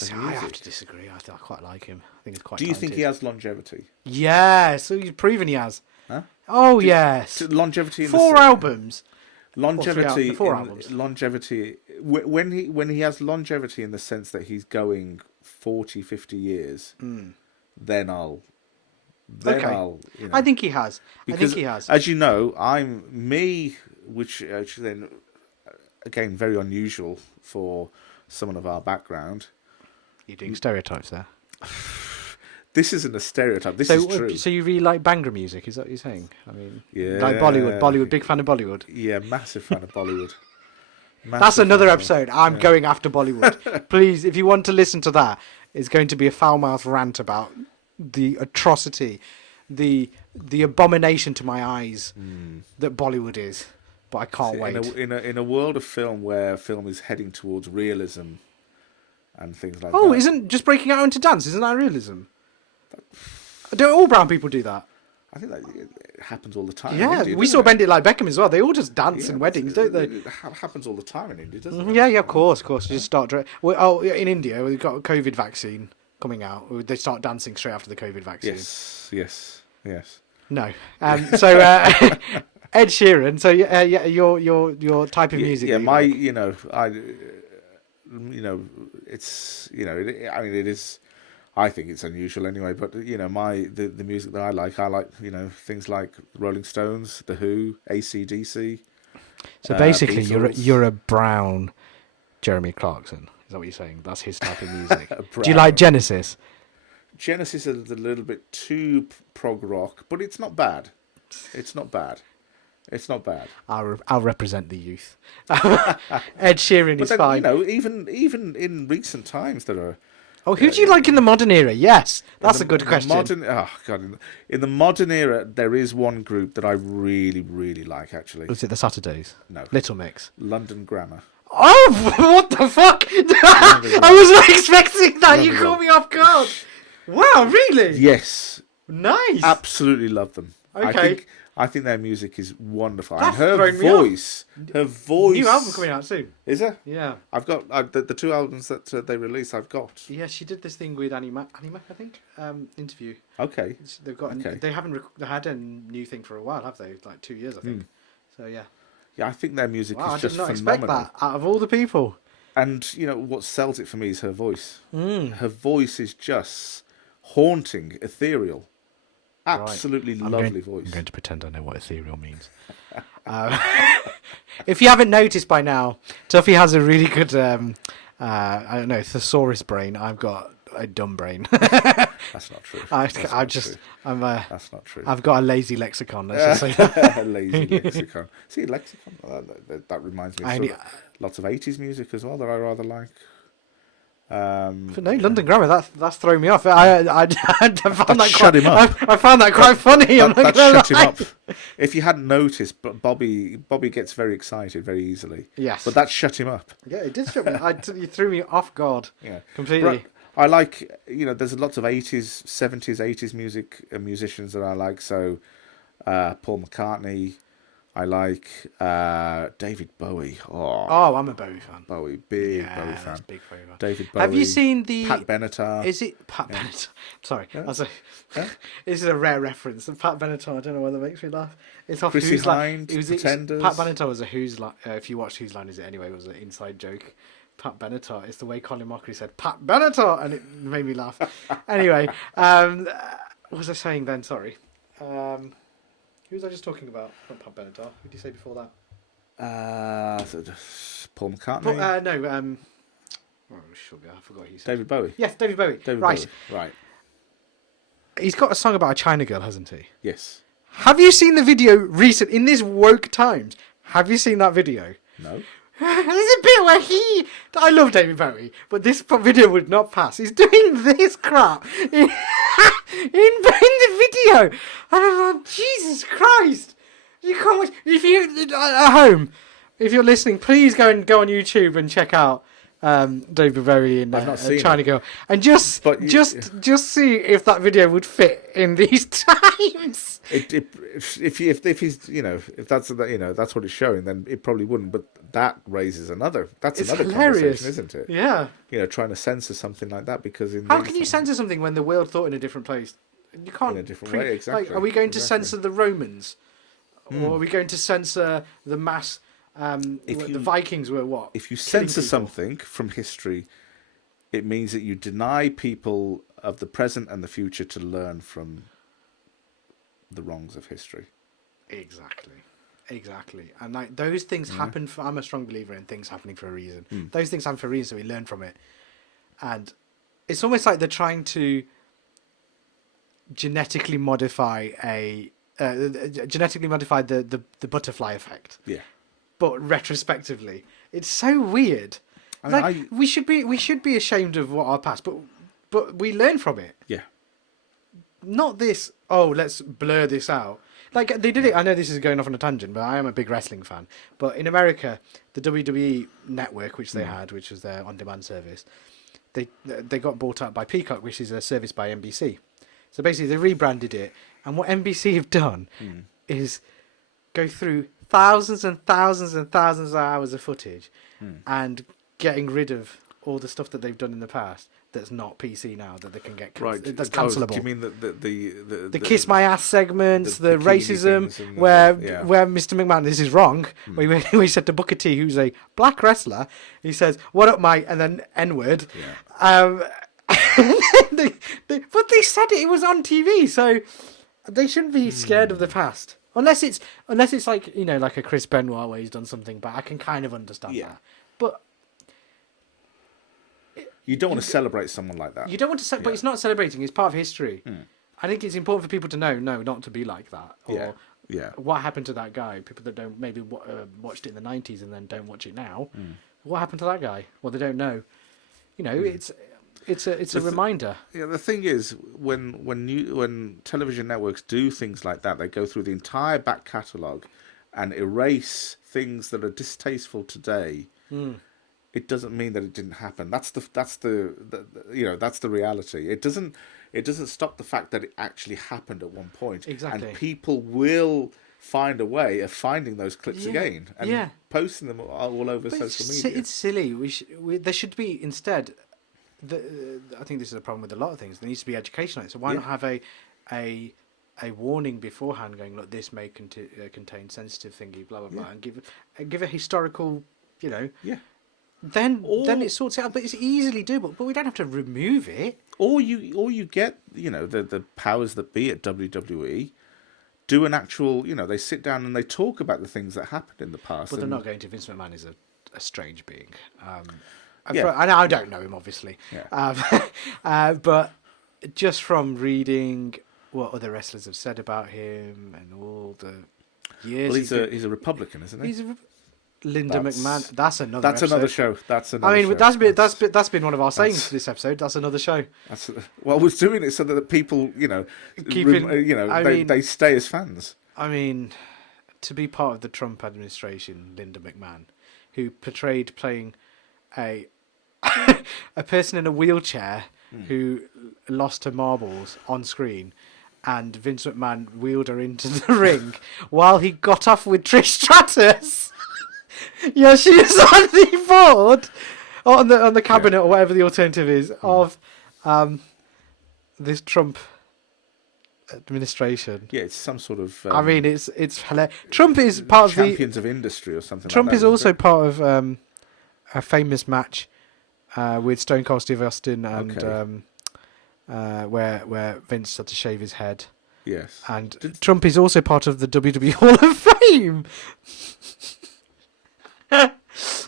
I have to disagree. I quite like him. I think he's quite. Do you think he has longevity? Yeah, so he's proven he has. Huh? Oh yes, longevity. In 4 albums. Longevity. 4 albums. Longevity. When he has longevity in the sense that he's going 40, 50 years, then I'll. I think he has. Because, as you know, which then again, very unusual for someone of our background. You're doing stereotypes there. This isn't a stereotype. This is true. So you really like Bhangra music? Is that what you're saying? I mean, Yeah. like Bollywood, big fan of Bollywood. Yeah, massive fan of Bollywood. That's another episode. I'm going after Bollywood. Please, if you want to listen to that, it's going to be a foul-mouthed rant about the atrocity, the abomination to my eyes that Bollywood is. But I can't wait. In a world of film where film is heading towards realism and things like that. Oh, isn't just breaking out into dance? Isn't that realism? Don't all brown people do that? I think that it happens all the time. Yeah, in India, we saw Bend It Like Beckham as well. They all just dance in weddings, don't they? It happens all the time in India, doesn't it? Yeah, of course. You just start. In India, we've got a COVID vaccine coming out. They start dancing straight after the COVID vaccine. Yes. No. So Ed Sheeran. So your type of music. Yeah, it's it is. I think it's unusual anyway, but the music that I like things like Rolling Stones, The Who, AC/DC. So basically, Beatles. you're a brown Jeremy Clarkson. Is that what you're saying? That's his type of music. Do you like Genesis? Genesis is a little bit too prog rock, but it's not bad. It's not bad. I'll represent the youth. Ed Sheeran is fine. Even in recent times there are. Oh, who do you like in the modern era? Yes, that's a good question. In the modern era, there is one group that I really, really like, actually. Was it the Saturdays? No. Little Mix. London Grammar. Oh, what the fuck? I was not expecting that. You caught me off guard. Wow, really? Yes. Nice. Absolutely love them. Okay. I think their music is wonderful. That's And her voice. New album coming out soon. Is there? Yeah. I've got the two albums that they released. I've got. Yeah, she did this thing with Annie Mac, I think. Interview. Okay. They've got. They haven't had a new thing for a while, have they? Like 2 years, I think. So yeah. Yeah, I think their music is just phenomenal. I did not expect that out of all the people. And what sells it for me is her voice. Her voice is just haunting, ethereal. Absolutely lovely voice. I'm going to pretend I know what ethereal means. If you haven't noticed by now, Tuffy has a really good, I don't know, thesaurus brain. I've got a dumb brain. That's not true. That's not true. I've got a lazy lexicon. Let's just say that. A lazy lexicon. See, lexicon. That reminds me of lots of 80s music as well that I rather like. But no, London Grammar. That's thrown me off. I found that shut him up. I found that quite funny. That shut him up. If you hadn't noticed, but Bobby gets very excited very easily. Yes, but that shut him up. Yeah, it did shut me. You threw me off guard. Yeah, completely. But I like there's lots of 80s, 70s, 80s music musicians that I like. So Paul McCartney. I like David Bowie. Oh, I'm a Bowie fan. Big Bowie fan. Big Bowie fan. David Bowie. Have you seen the Pat Benatar? Is it Pat Benatar? Sorry, this is a rare reference. Pat Benatar. I don't know whether it makes me laugh. It's off Chrissy Who's Hind, Line. Pretenders. Pat Benatar was a Who's Line. If you watched Whose Line Is It Anyway, it was an inside joke. Pat Benatar. It's the way Colin Mockery said Pat Benatar, and it made me laugh. Anyway, what was I saying then? Sorry. Who was I just talking about? Not Pat Benatar. Who did you say before that? Paul McCartney. No. Oh, sugar. I forgot who you said. David Bowie. Yes, David Bowie. Right. He's got a song about a China girl, hasn't he? Yes. Have you seen the video in this woke times? Have you seen that video? No. There's a bit where I love David Bowie, but this video would not pass. He's doing this crap in the video. And I'm like, Jesus Christ. You can't watch. If you, at home, if you're listening, please go on YouTube and check out David Bowie in China Girl, and just see if that video would fit in these times. If he's if that's what it's showing, then it probably wouldn't. But that raises another conversation, isn't it? Yeah. Trying to censor something like that because how can you censor something when the world thought in a different place? You can't. In a different way, exactly. Are we going to censor the Romans, or are we going to censor the mass? The Vikings were what? If you censor something from history, it means that you deny people of the present and the future to learn from the wrongs of history. Exactly. Exactly. And like those things happen for, I'm a strong believer in things happening for a reason. Those things happen for a reason, so we learn from it. And it's almost like they're trying to genetically modify the butterfly effect. Yeah. But retrospectively. It's so weird. I mean, we should be ashamed of what our past, but we learn from it. Yeah. Not this, oh, let's blur this out. Like, they did it, I know this is going off on a tangent, but I am a big wrestling fan. But in America, the WWE network, which they had, which was their on-demand service, they got bought up by Peacock, which is a service by NBC. So basically, they rebranded it, and what NBC have done is go through thousands and thousands and thousands of hours of footage and getting rid of all the stuff that they've done in the past that's not PC now, that they can get that's cancelable. Do you mean the kiss my ass segments, the bikini racism, where Mr. McMahon, this is wrong, where he said to Booker T, who's a black wrestler, he says, "What up, mate?" and then N-word. Yeah. But they said it was on TV, so they shouldn't be scared of the past. Unless it's like, you know, like a Chris Benoit where he's done something, but I can kind of understand that. But you don't want to celebrate someone like that. You don't want to, but it's not celebrating. It's part of history. I think it's important for people to know, no, not to be like that. Or what happened to that guy? People that don't maybe watched it in the 90s and then don't watch it now. What happened to that guy? Well, they don't know. You know, it's a reminder. Yeah, the thing is, when television networks do things like that, they go through the entire back catalogue and erase things that are distasteful today. It doesn't mean that it didn't happen. That's the reality. It doesn't stop the fact that it actually happened at one point. Exactly. And people will find a way of finding those clips again and posting them all over social media. It's silly. There should be instead. I think this is a problem with a lot of things. There needs to be education on it. So why not have a warning beforehand, going, look, this may contain sensitive thingy, blah blah blah, and give a historical, you know. Yeah. Then it sorts it out, but it's easily doable. But we don't have to remove it. Or you get, you know, the powers that be at WWE do an actual, you know, they sit down and they talk about the things that happened in the past. But they're not going to. Vince McMahon is a strange being. I don't know him, obviously. Yeah. But just from reading what other wrestlers have said about him and all the years, well, he's a Republican, isn't he? Linda McMahon. That's another. That's another show. That's been one of our sayings this episode. That's another show. Well, we're doing it so that people, you know, they stay as fans. I mean, to be part of the Trump administration, Linda McMahon, who portrayed playing a person in a wheelchair who lost her marbles on screen, and Vince McMahon wheeled her into the ring while he got off with Trish Stratus. Yeah, she was on the board, on the cabinet or whatever the alternative is of this Trump administration. Yeah, it's some sort of. I mean, it's hilarious. Trump is part of the Champions of Industry or something. Trump like that, is also part of a famous match with Stone Cold Steve Austin and where Vince had to shave his head. Yes, and Trump is also part of the WWE Hall of Fame.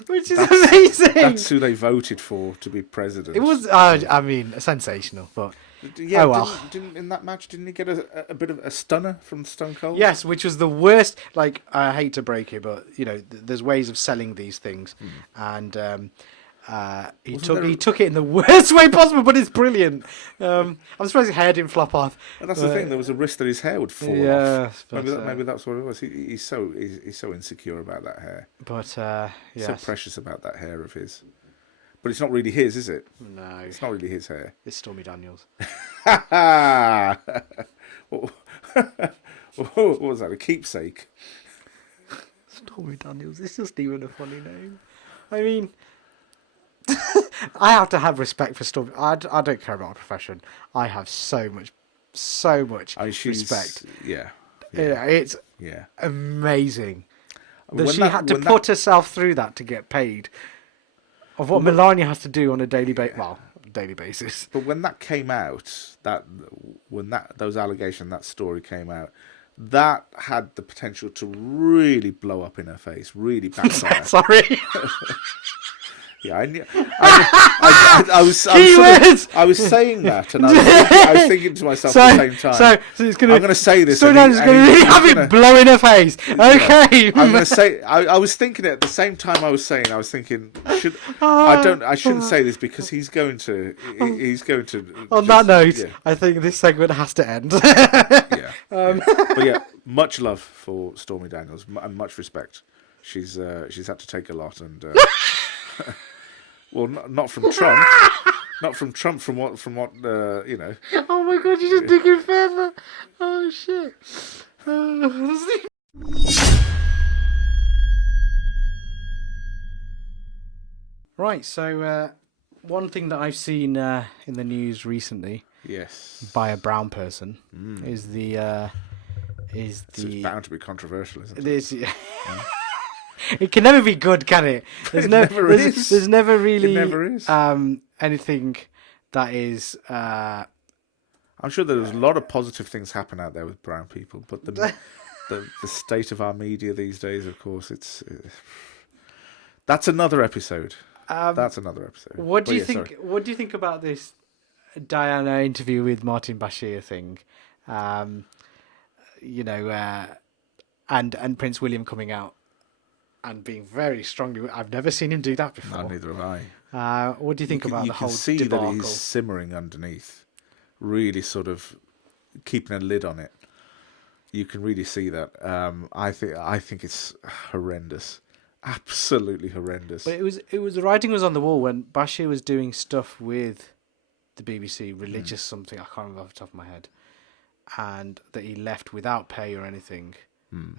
Which is amazing. That's who they voted for to be president. It was, I mean, sensational, but yeah. Oh well. Didn't in that match? Didn't he get a bit of a stunner from Stone Cold? Yes, which was the worst. Like, I hate to break it, but you know, there's ways of selling these things, and he took it in the worst way possible, but it's brilliant. I'm surprised his hair didn't flop off. And that's the thing. There was a risk that his hair would fall off. Maybe that's what it was. He's so insecure about that hair. But so precious about that hair of his. But it's not really his, is it? No, it's not really his hair. It's Stormy Daniels. What was that? A keepsake? Stormy Daniels. It's just even a funny name. I mean, I have to have respect for Stormy. I don't care about her profession. I have so much respect. Yeah, it's amazing that she had to put herself through that to get paid. Of what Melania has to do on a daily basis. But when that came out, those allegations, that story came out, that had the potential to really blow up in her face, really backfire. Sorry. Yeah, I was saying that, and I was thinking to myself at the same time. So it's gonna. I'm going to say this. Stormy Daniels is going to really have it blow in her face. Okay. I'm going to say. I was thinking it at the same time. I was thinking. I shouldn't say this because he's going to. On that note, I think this segment has to end. But yeah, much love for Stormy Daniels and much respect. She's had to take a lot and. Well, not from Trump. Not from Trump. From what you know. Oh my God! You're just digging further. Oh shit. Right. So one thing that I've seen in the news recently, yes, by a brown person, is so it's bound to be controversial, isn't it? It is. It can never be good, can it? There's never really anything that is. I'm sure there's a lot of positive things happen out there with brown people, but the state of our media these days, of course, that's another episode. What do you think? Sorry. What do you think about this Diana interview with Martin Bashir thing? You know, and Prince William coming out and being very strongly. I've never seen him do that before. No, neither have I. What do you think about the whole debacle? You can see that he's simmering underneath, really sort of keeping a lid on it. You can really see that. I think it's horrendous, absolutely horrendous. But it was the writing was on the wall when Bashir was doing stuff with the BBC, religious something, I can't remember off the top of my head, and that he left without pay or anything,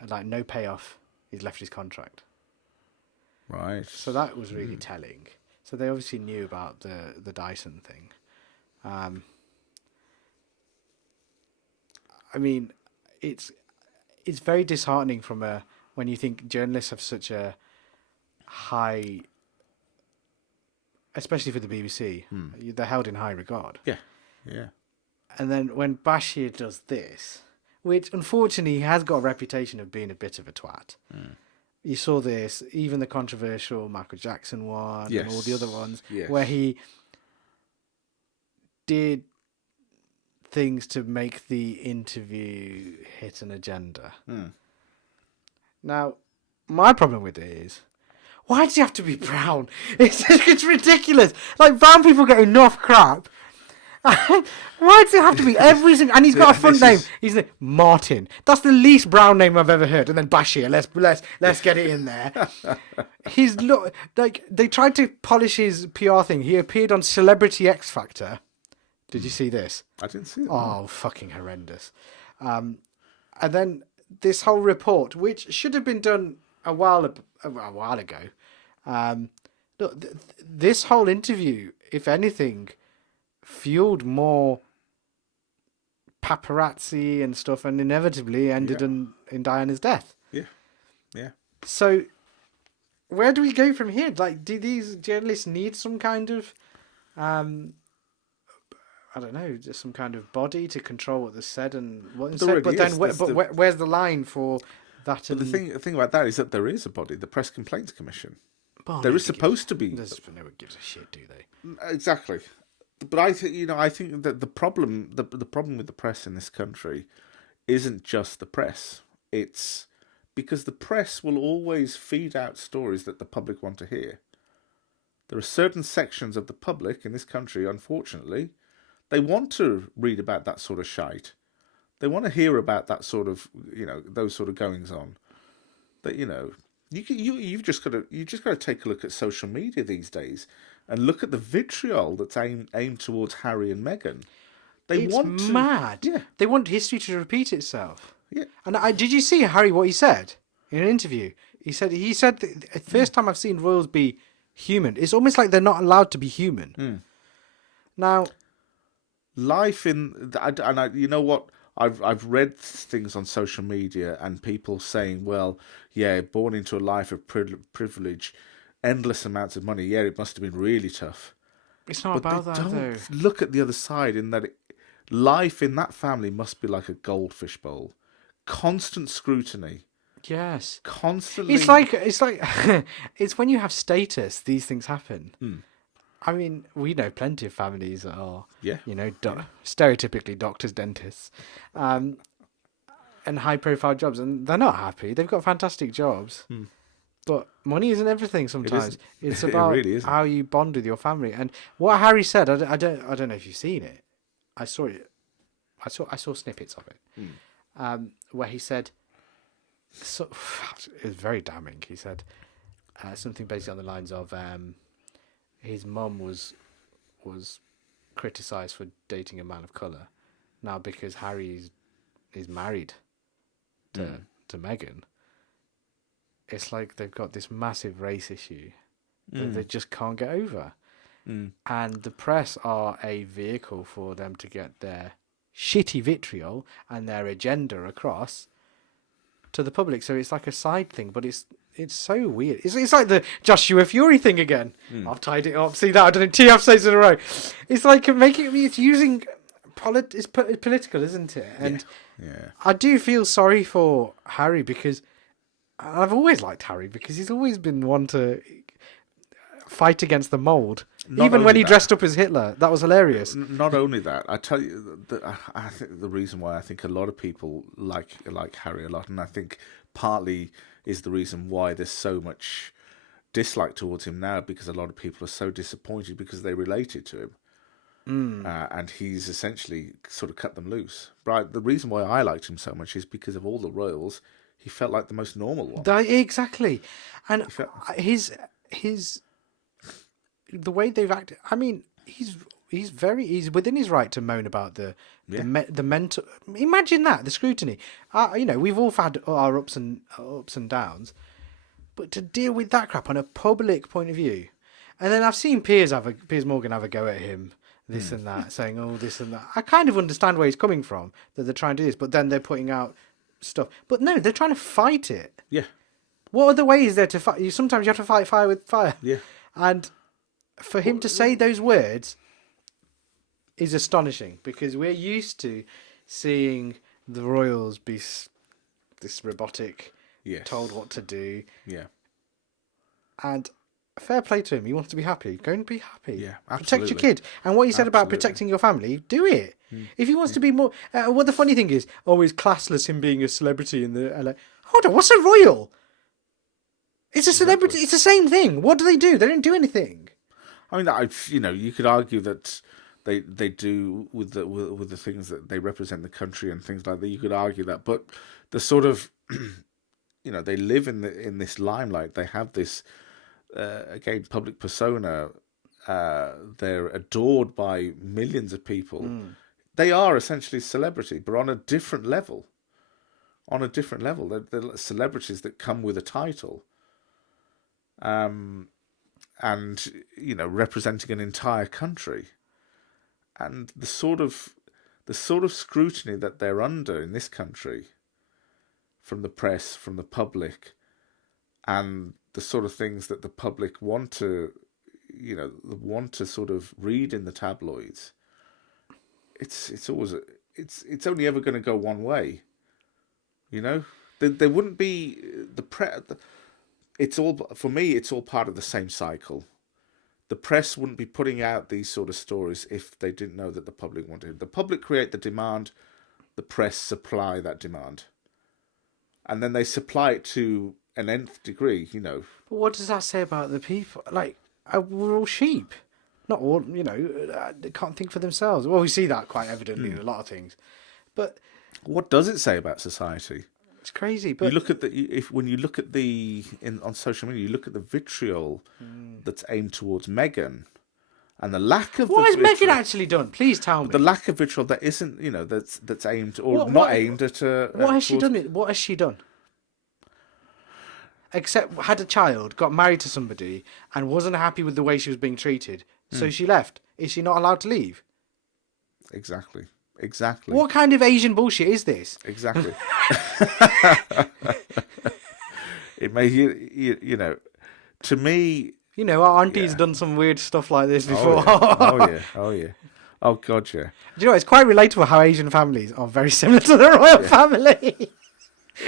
like no payoff. He's left his contract. Right. So that was really telling. So they obviously knew about the Dyson thing. I mean, it's very disheartening when you think journalists have such a high, especially for the BBC, they're held in high regard. Yeah, yeah. And then when Bashir does this, which unfortunately he has got a reputation of being a bit of a twat. You saw this, even the controversial Michael Jackson one, and all the other ones, where he did things to make the interview hit an agenda. Now, my problem with it is, why does he have to be brown? It's ridiculous. Like, brown people get enough crap. Why does it have to be every single? And he's got a front name. He's like Martin. That's the least brown name I've ever heard. And then Bashir. Let's get it in there. Like they tried to polish his PR thing. He appeared on Celebrity X Factor. Did you see this? I didn't see that. Oh, fucking horrendous. And then this whole report, which should have been done a while ago. Look, this whole interview, if anything, fueled more paparazzi and stuff, and inevitably ended in Diana's death. Yeah. So, where do we go from here? Like, do these journalists need some kind of, I don't know, just some kind of body to control what was said and what was said? But then, where's the line for that? But the thing about that is that there is a body, the Press Complaints Commission. There is supposed to be. No one gives a shit, do they? Exactly. But I think that the problem with the press in this country isn't just the press. It's because the press will always feed out stories that the public want to hear. There are certain sections of the public in this country, unfortunately, they want to read about that sort of shite. They want to hear about that sort of, those sort of goings on. That you've just got to take a look at social media these days and look at the vitriol that's aimed towards Harry and Meghan. It's mad. Yeah. They want history to repeat itself. Yeah. And did you see Harry what he said in an interview? He said the first time I've seen royals be human. It's almost like they're not allowed to be human. Now, life you know what? I've read things on social media and people saying, well, yeah, born into a life of privilege, endless amounts of money. Yeah, it must have been really tough. It's not about that, though. Don't look at the other side in that life in that family must be like a goldfish bowl. constant scrutiny. Yes. Constantly. It's like it's when you have status, these things happen. I mean, we know plenty of families that are, stereotypically doctors, dentists, and high-profile jobs, and they're not happy. They've got fantastic jobs, but money isn't everything. Sometimes it's about really how you bond with your family. And what Harry said, I don't know if you've seen it. I saw it. I saw snippets of it, where he said, it was very damning. He said something basically on the lines of. His mum was criticised for dating a man of colour. Now, because Harry is married to Meghan, it's like they've got this massive race issue that they just can't get over. And the press are a vehicle for them to get their shitty vitriol and their agenda across to the public. So it's like a side thing, but it's so weird. It's like the Joshua Fury thing again. I've tied it up. See that? I don't know. 2 episodes in a row. It's like it's using it's political, isn't it? And I do feel sorry for Harry because I've always liked Harry because he's always been one to fight against the mold. Even when he dressed up as Hitler, that was hilarious. Not only that, I tell you, I think the reason why I think a lot of people like Harry a lot, and I think partly is the reason why there's so much dislike towards him now, because a lot of people are so disappointed because they related to him. And he's essentially sort of cut them loose. Right? The reason why I liked him so much is because of all the royals, he felt like the most normal one. Exactly. And his the way they've acted, I mean, he's within his right to moan about the mental. Imagine that, the scrutiny. We've all had our ups and downs, but to deal with that crap on a public point of view, and then I've seen Piers Morgan have a go at him, this and that, saying this and that. I kind of understand where he's coming from, that they're trying to do this, but then they're putting out stuff. But no, they're trying to fight it. Yeah. What other way is there to fight? Sometimes you have to fight fire with fire. Yeah. And for him to say those words is astonishing, because we're used to seeing the royals be this robotic, told what to do. Yeah. And fair play to him. He wants to be happy. Go and be happy. Yeah, absolutely. Protect your kid. And what you said about protecting your family, do it. If he wants to be more... what the funny thing is, he's classless, him being a celebrity in the LA. Hold on, what's a royal? It's a celebrity. It's the same thing. What do? They don't do anything. I mean, you could argue that they do with the things that they represent the country and things like that. You could argue that, but the sort of, they live in this limelight. They have this again public persona. They're adored by millions of people. They are essentially celebrity, but on a different level. They're celebrities that come with a title. And representing an entire country, and the sort of scrutiny that they're under in this country, from the press, from the public, and the sort of things that the public want to sort of read in the tabloids. It's only ever going to go one way. There wouldn't be the press. It's all part of the same cycle. The press wouldn't be putting out these sort of stories if they didn't know that the public wanted it. The public create the demand, the press supply that demand. And then they supply it to an nth degree, But what does that say about the people? Like, we're all sheep. Not all, they can't think for themselves. Well, we see that quite evidently in a lot of things. But what does it say about society? It's crazy, but you look at when you look at on social media, you look at the vitriol that's aimed towards Meghan, and the lack of what has Meghan actually done? Please tell me. The lack of vitriol that isn't, that's aimed or not aimed at. What has she done? What has she done? Except had a child, got married to somebody, and wasn't happy with the way she was being treated, so she left. Is she not allowed to leave? Exactly. What kind of Asian bullshit is this? Exactly. It may, to me... our auntie's done some weird stuff like this before. Oh, yeah. Oh, God, yeah. Do you know, it's quite relatable how Asian families are very similar to the royal family.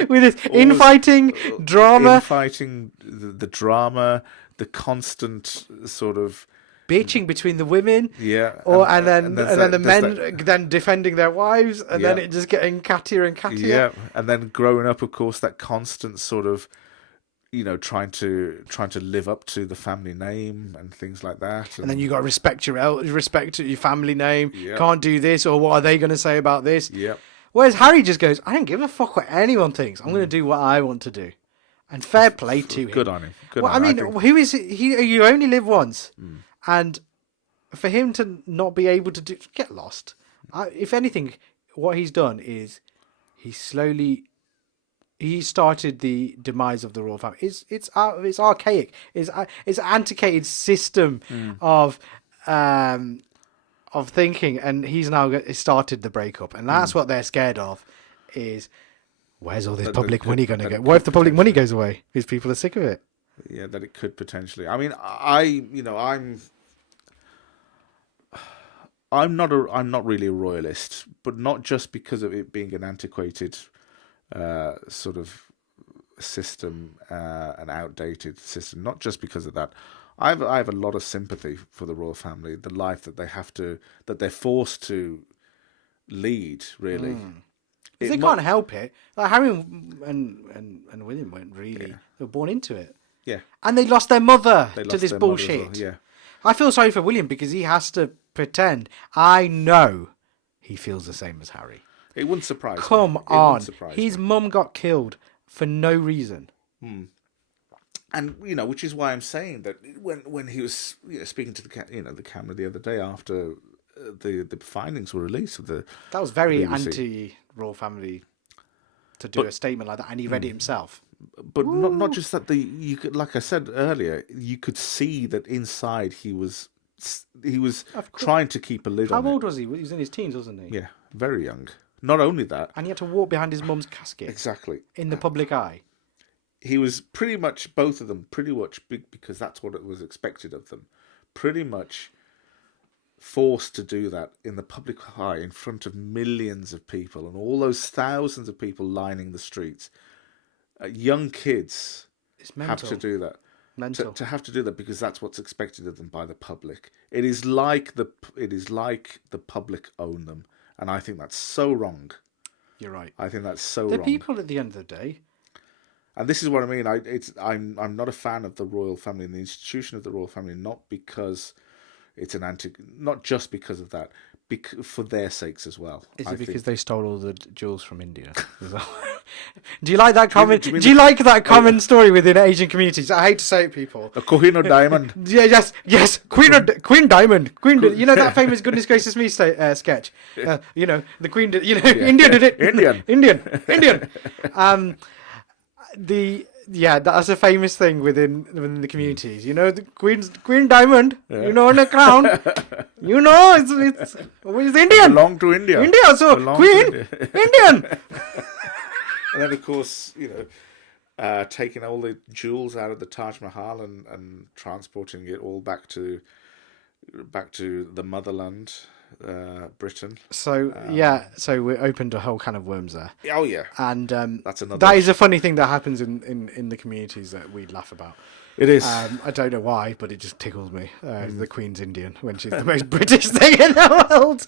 with this infighting drama, the drama, the constant sort of bitching between the women, and then the men then defending their wives, and then it just getting cattier and cattier. Yeah, and then growing up, of course, that constant sort of, trying to live up to the family name and things like that. And then you got to respect your family name. Can't do this, or what are they going to say about this? Yeah. Whereas Harry just goes, I don't give a fuck what anyone thinks. I'm going to do what I want to do. And fair play to him. Good on him. Who is he? You only live once. And for him to not be able to get lost. If anything, what he's done is he started the demise of the royal family. It's archaic. It's an antiquated system of thinking, and he's now started the breakup, and that's what they're scared of. Is where's all this public money going to go? What if the public money goes away? Because people are sick of it. Yeah, that it could potentially. I mean, I'm not really a royalist, but not just because of it being an antiquated sort of system, an outdated system. Not just because of that. I have a lot of sympathy for the royal family, the life that they're forced to lead. Really, they can't help it. Like Harry and William weren't really. They were born into it. Yeah, and they lost their mother to this bullshit. Well. Yeah, I feel sorry for William because he has to pretend. I know he feels the same as Harry. It wouldn't surprise me. Come on, his mum got killed for no reason. And which is why I'm saying that when he was speaking to the camera the other day after the findings were released of the that was very anti-royal family to do a statement like that, and he read it himself. But not just that. You could, like I said earlier, you could see that inside he was trying to keep a lid on it. How old was he? He was in his teens, wasn't he? Yeah, very young. Not only that, and he had to walk behind his mum's casket. Exactly. In the public eye. He was pretty much, both of them, pretty much, because that's what it was expected of them, pretty much forced to do that in the public eye in front of millions of people and all those thousands of people lining the streets. Young kids have to do that. To have to do that because that's what's expected of them by the public. It is like the public own them, and I think that's so wrong. You're right. I think that's so wrong. They're people at the end of the day. And this is what I mean. I'm not a fan of the royal family and the institution of the royal family, not because it's not just because of that, for their sakes as well. Is it because they stole all the jewels from India? Do you like that common? Do you like that common story within Asian communities? I hate to say it, people. A Kohinoor diamond. Yes, Queen Diamond. You know that famous "Goodness Gracious Me" sketch. The Queen. India did it. Indian. That's a famous thing within the communities. The Queen Diamond. On the crown. It's Indian. Belong to India. So Queen Indian. And then of course, taking all the jewels out of the Taj Mahal and transporting it all back to the motherland, Britain. So so we opened a whole can of worms there. Oh yeah, and that's another. That is a funny thing that happens in the communities that we laugh about. It is. I don't know why, but it just tickles me. The Queen's Indian when she's the most British thing in the world.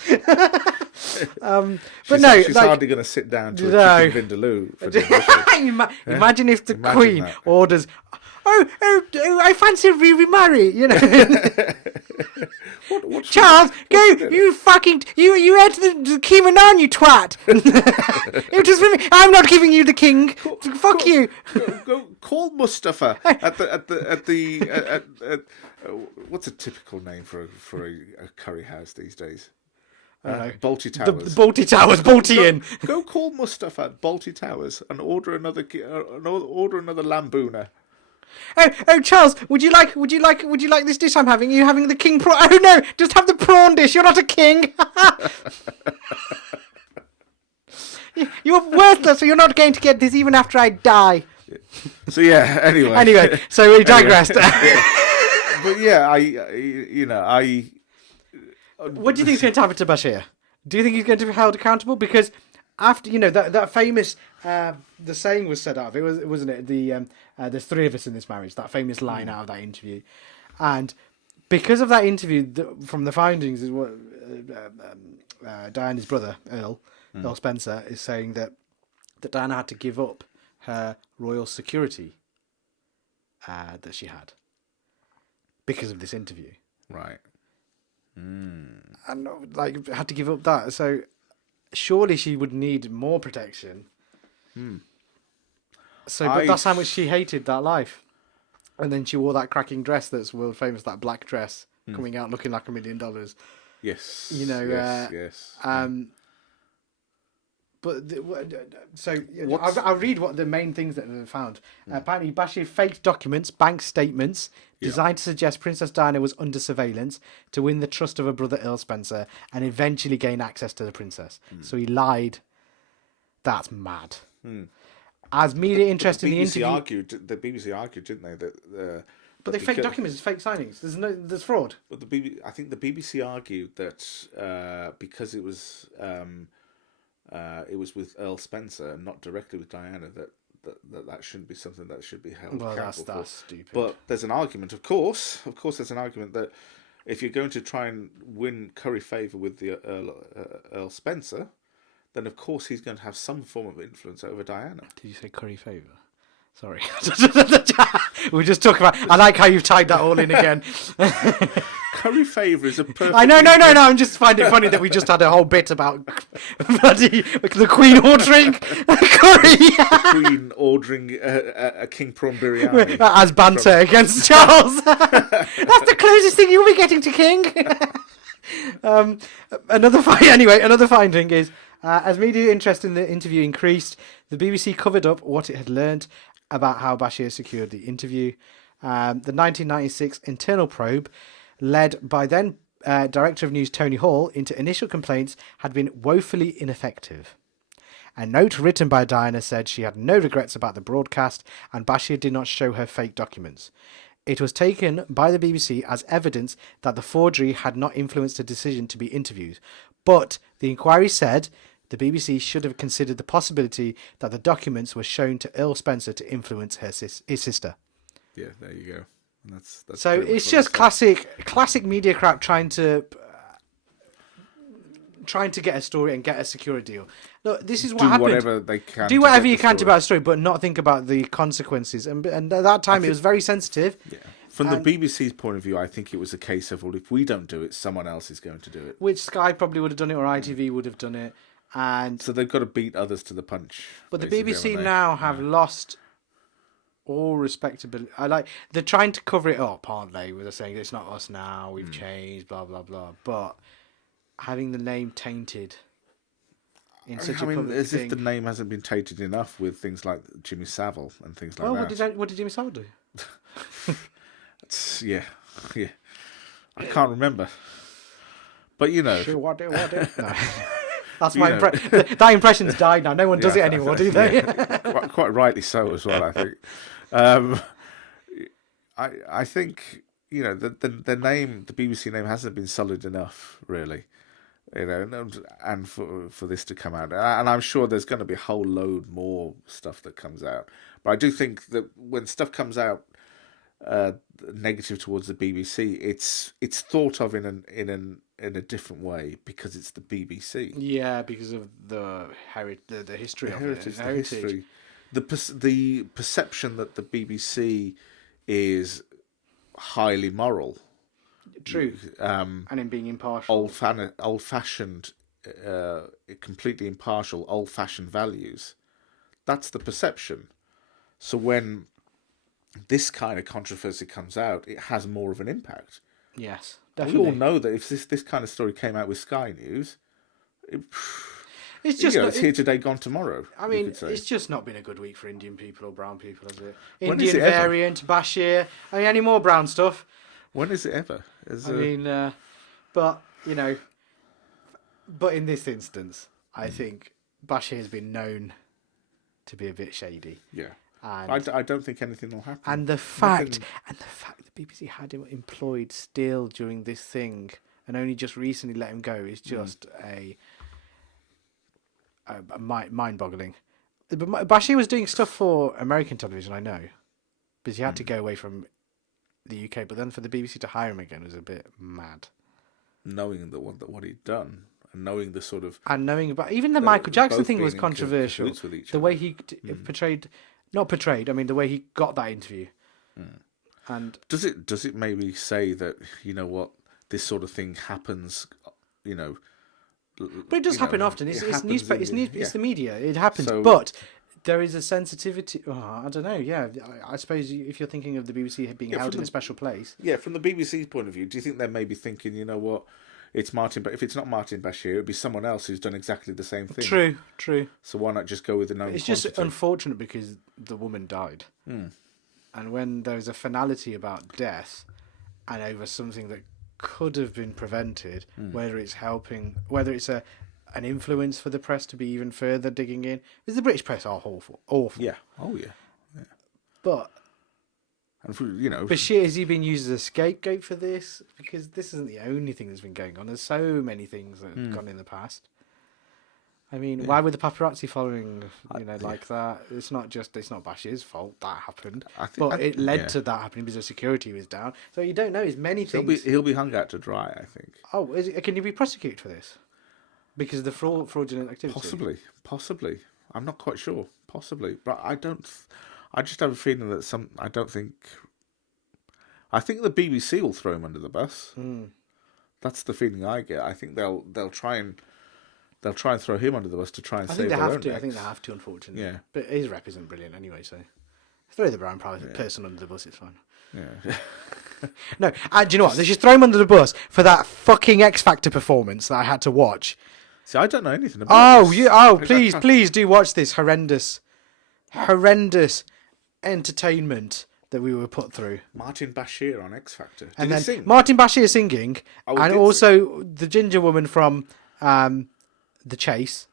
She's hardly going to sit down to a chicken vindaloo for dinner. Imagine if the Queen orders. I fancy we remarry. What Charles, go! You fucking you ate the Kimanon, you twat! It was for me. I'm not giving you the king. Fuck you. Go call Mustafa at what's a typical name for a curry house these days? Balti Towers. The Balti Towers, Balti Inn. Go call Mustafa at Balti Towers and order another lambooner. Oh, Charles, would you like this dish I'm having? Are you having the king prawn? Oh no, just have the prawn dish. You're not a king. You're worthless, so you're not going to get this even after I die. So yeah, anyway. Anyway, so we digressed. But yeah, What do you think is going to happen to Bashir? Do you think he's going to be held accountable? Because after that famous the saying was said out of it, wasn't it? There's three of us in this marriage. That famous line out of that interview, and because of that interview, from the findings is what Diana's brother Earl Spencer is saying that Diana had to give up her royal security that she had because of this interview. Right. And had to give up that. So surely she would need more protection. So, but that's how much she hated that life. And then she wore that cracking dress that's world famous, that black dress, coming out looking like $1 million. Yes. Yes. But I'll read what the main things that they found. Apparently, Bashir faked documents, bank statements, designed to suggest Princess Diana was under surveillance to win the trust of her brother Earl Spencer and eventually gain access to the princess. So he lied. That's mad. As media interest in the interview, the BBC argued, didn't they, that but they fake documents, it's fake signings. There's fraud. But I think the BBC argued that because it was with Earl Spencer and not directly with Diana, that shouldn't be something that should be held accountable that's for. stupid. But there's an argument, of course, there's an argument that if you're going to try and curry favour with the Earl Spencer, then of course he's going to have some form of influence over Diana. Did you say curry favour? Sorry. We just talk about... I like how you've tied that all in again. Curry favour is a perfect... I know, no. I'm just finding it funny that we just had a whole bit about the Queen ordering curry. The Queen ordering a king prawn biryani. As banter against Charles. That's the closest thing you'll be getting to king. Another finding is... as media interest in the interview increased, the BBC covered up what it had learned about how Bashir secured the interview. The 1996 internal probe, led by then Director of News Tony Hall, into initial complaints had been woefully ineffective. A note written by Diana said she had no regrets about the broadcast and Bashir did not show her fake documents. It was taken by the BBC as evidence that the forgery had not influenced the decision to be interviewed, but the inquiry said the BBC should have considered the possibility that the documents were shown to Earl Spencer to influence his sister. Yeah, there you go. And that's so it's just classic media crap trying to get a story and get a security deal. Look, this is what happened. Do whatever they can. Do whatever you can to about a story, but not think about the consequences. And at that time, it was very sensitive. Yeah. From the BBC's point of view, I think it was a case of, well, if we don't do it, someone else is going to do it. Which Sky probably would have done it, or ITV would have done it. And so they've got to beat others to the punch. But the BBC now have lost all respectability. They're trying to cover it up, aren't they? With saying it's not us now, we've changed, blah blah blah. But having the name tainted in such a public as thing, if the name hasn't been tainted enough with things like Jimmy Savile and things like that. What did Jimmy Savile do? Yeah. I can't remember. But Sure, what do? No. That's my impression. That impression's died now. No one does it anymore, do they? Yeah. Quite rightly so as well, I think. I think the name, the BBC name, hasn't been solid enough, really. And for this to come out, and I'm sure there's going to be a whole load more stuff that comes out. But I do think that when stuff comes out negative towards the BBC, it's thought of in a different way because it's the BBC. Yeah, because of the history of it. The history. The perception that the BBC is highly moral. True. And in being impartial. Old-fashioned, completely impartial, old-fashioned values. That's the perception. So when this kind of controversy comes out, it has more of an impact. Yes, definitely. We all know that if this kind of story came out with Sky News, it's just it's here today, gone tomorrow. I mean, it's just not been a good week for Indian people or brown people, has it? When Indian variant, Bashir. Any more brown stuff? When is it ever? But in this instance, I think Bashir has been known to be a bit shady. Yeah. And I don't think anything will happen. And the fact the BBC had him employed still during this thing and only just recently let him go is just mind-boggling. But Bashir was doing stuff for American television, I know, because he had to go away from the UK. But then for the BBC to hire him again was a bit mad. Knowing what he'd done, and knowing the sort of, and knowing about even the Michael Jackson both thing was being in controversial. cahoots with each The other. way he not portrayed. I mean, the way he got that interview. And does it maybe say that, you know what, this sort of thing happens, you know? But it does happen often. It's the media. It happens, So- but there is a sensitivity. I don't know. Yeah, I suppose if you're thinking of the BBC being held in a special place. Yeah, from the BBC's point of view, do you think they may be thinking, you know what, it's Martin? But if it's not Martin Bashir, it'd be someone else who's done exactly the same thing. True. So why not just go with the known It's quantity? just unfortunate because the woman died, and when there's a finality about death, and over something that could have been prevented, whether it's helping, whether it's an influence for the press to be even further digging in, because the British press are awful. Yeah. Oh yeah. But And for, you know, Bashir, has he been used as a scapegoat for this? Because this isn't the only thing that's been going on. There's so many things that have gone in the past. I mean, why were the paparazzi following, like that? It's not Bashir's fault that happened, but it led to that happening because the security was down. So you don't know. There's many things. he'll be hung out to dry, I think. Oh, can you be prosecuted for this? Because of the fraudulent activity? Possibly. I'm not quite sure. Possibly, but I don't. I just have a feeling that I don't think. I think the BBC will throw him under the bus. That's the feeling I get. I think they'll try and throw him under the bus to try and save their own necks. I think they have to, unfortunately. Yeah. But his rep isn't brilliant anyway, so throw the brown person under the bus. It's fine. Yeah. No, do you know what? They should throw him under the bus for that fucking X Factor performance that I had to watch. See, I don't know anything about this. Please do watch this horrendous entertainment that we were put through. Martin Bashir on X Factor. And Did then he sing? Martin Bashir singing, Oh, and did also the ginger woman from The Chase.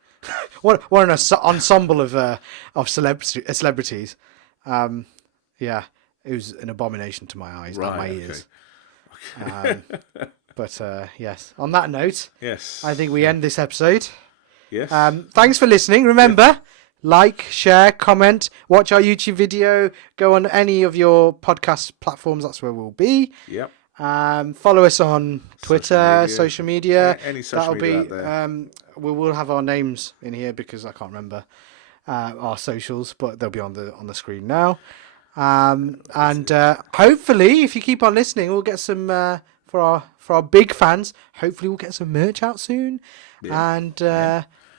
what an ensemble of celebrities. Yeah, it was an abomination to my eyes, not my ears. But yes, on that note, Yes. I think we end this episode. Yes. Thanks for listening. Remember, like, share, comment, watch our YouTube video, go on any of your podcast platforms. That's where we'll be. Yep. Follow us on Twitter, social media. Any social media out there. We will have our names in here because I can't remember our socials, but they'll be on the screen now. And hopefully, if you keep on listening, we'll get some for our big fans. Hopefully, we'll get some merch out soon, and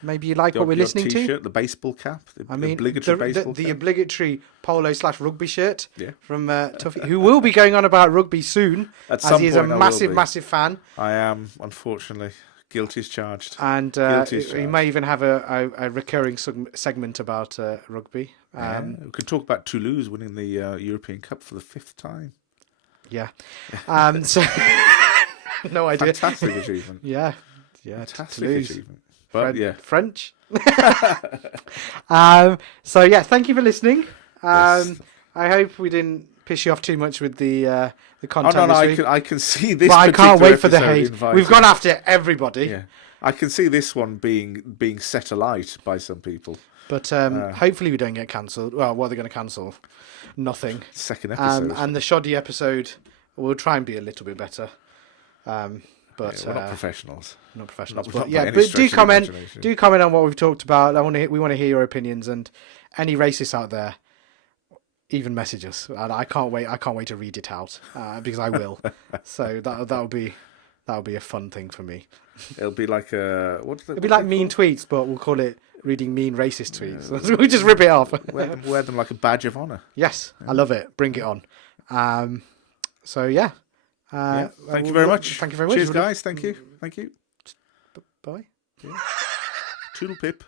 maybe you like what we're listening to. The baseball cap, the obligatory obligatory polo/rugby shirt Yeah. from Tuffy, who will be going on about rugby soon, At as some he is a point I will be. massive fan. I am, unfortunately. Guilty as charged. And Guilty as he charged. may even have a recurring segment about rugby. We could talk about Toulouse winning the European Cup for the 5th time. Yeah. So no idea. Fantastic achievement. Yeah. Fantastic Toulouse. achievement. But French. So yeah, thank you for listening. Yes. I hope we didn't piss you off too much with the content. Oh no, this week. I can see this. But I can't particular wait for the episode hate. inviting- We've gone after everybody. Yeah, I can see this one being set alight by some people. But hopefully we don't get cancelled. Well, what are they going to cancel? Nothing. Second episode. And the shoddy episode, we'll try and be a little bit better. But we're not professionals. Not professionals. Not But by yeah, any but stretch do of the comment. imagination. Do comment on what we've talked about. We want to hear your opinions, and any racists out there, even message us. And I can't wait to read it out because I will. So that'll be a fun thing for me. It'll be like It'll be like mean tweets, but we'll call it reading mean racist tweets. We just rip it off. wear them like a badge of honor. Yes, I love it. Bring it on. So yeah. Thank you very much. Thank you very much. Cheers, guys. Thank you. Bye. Toodle pip.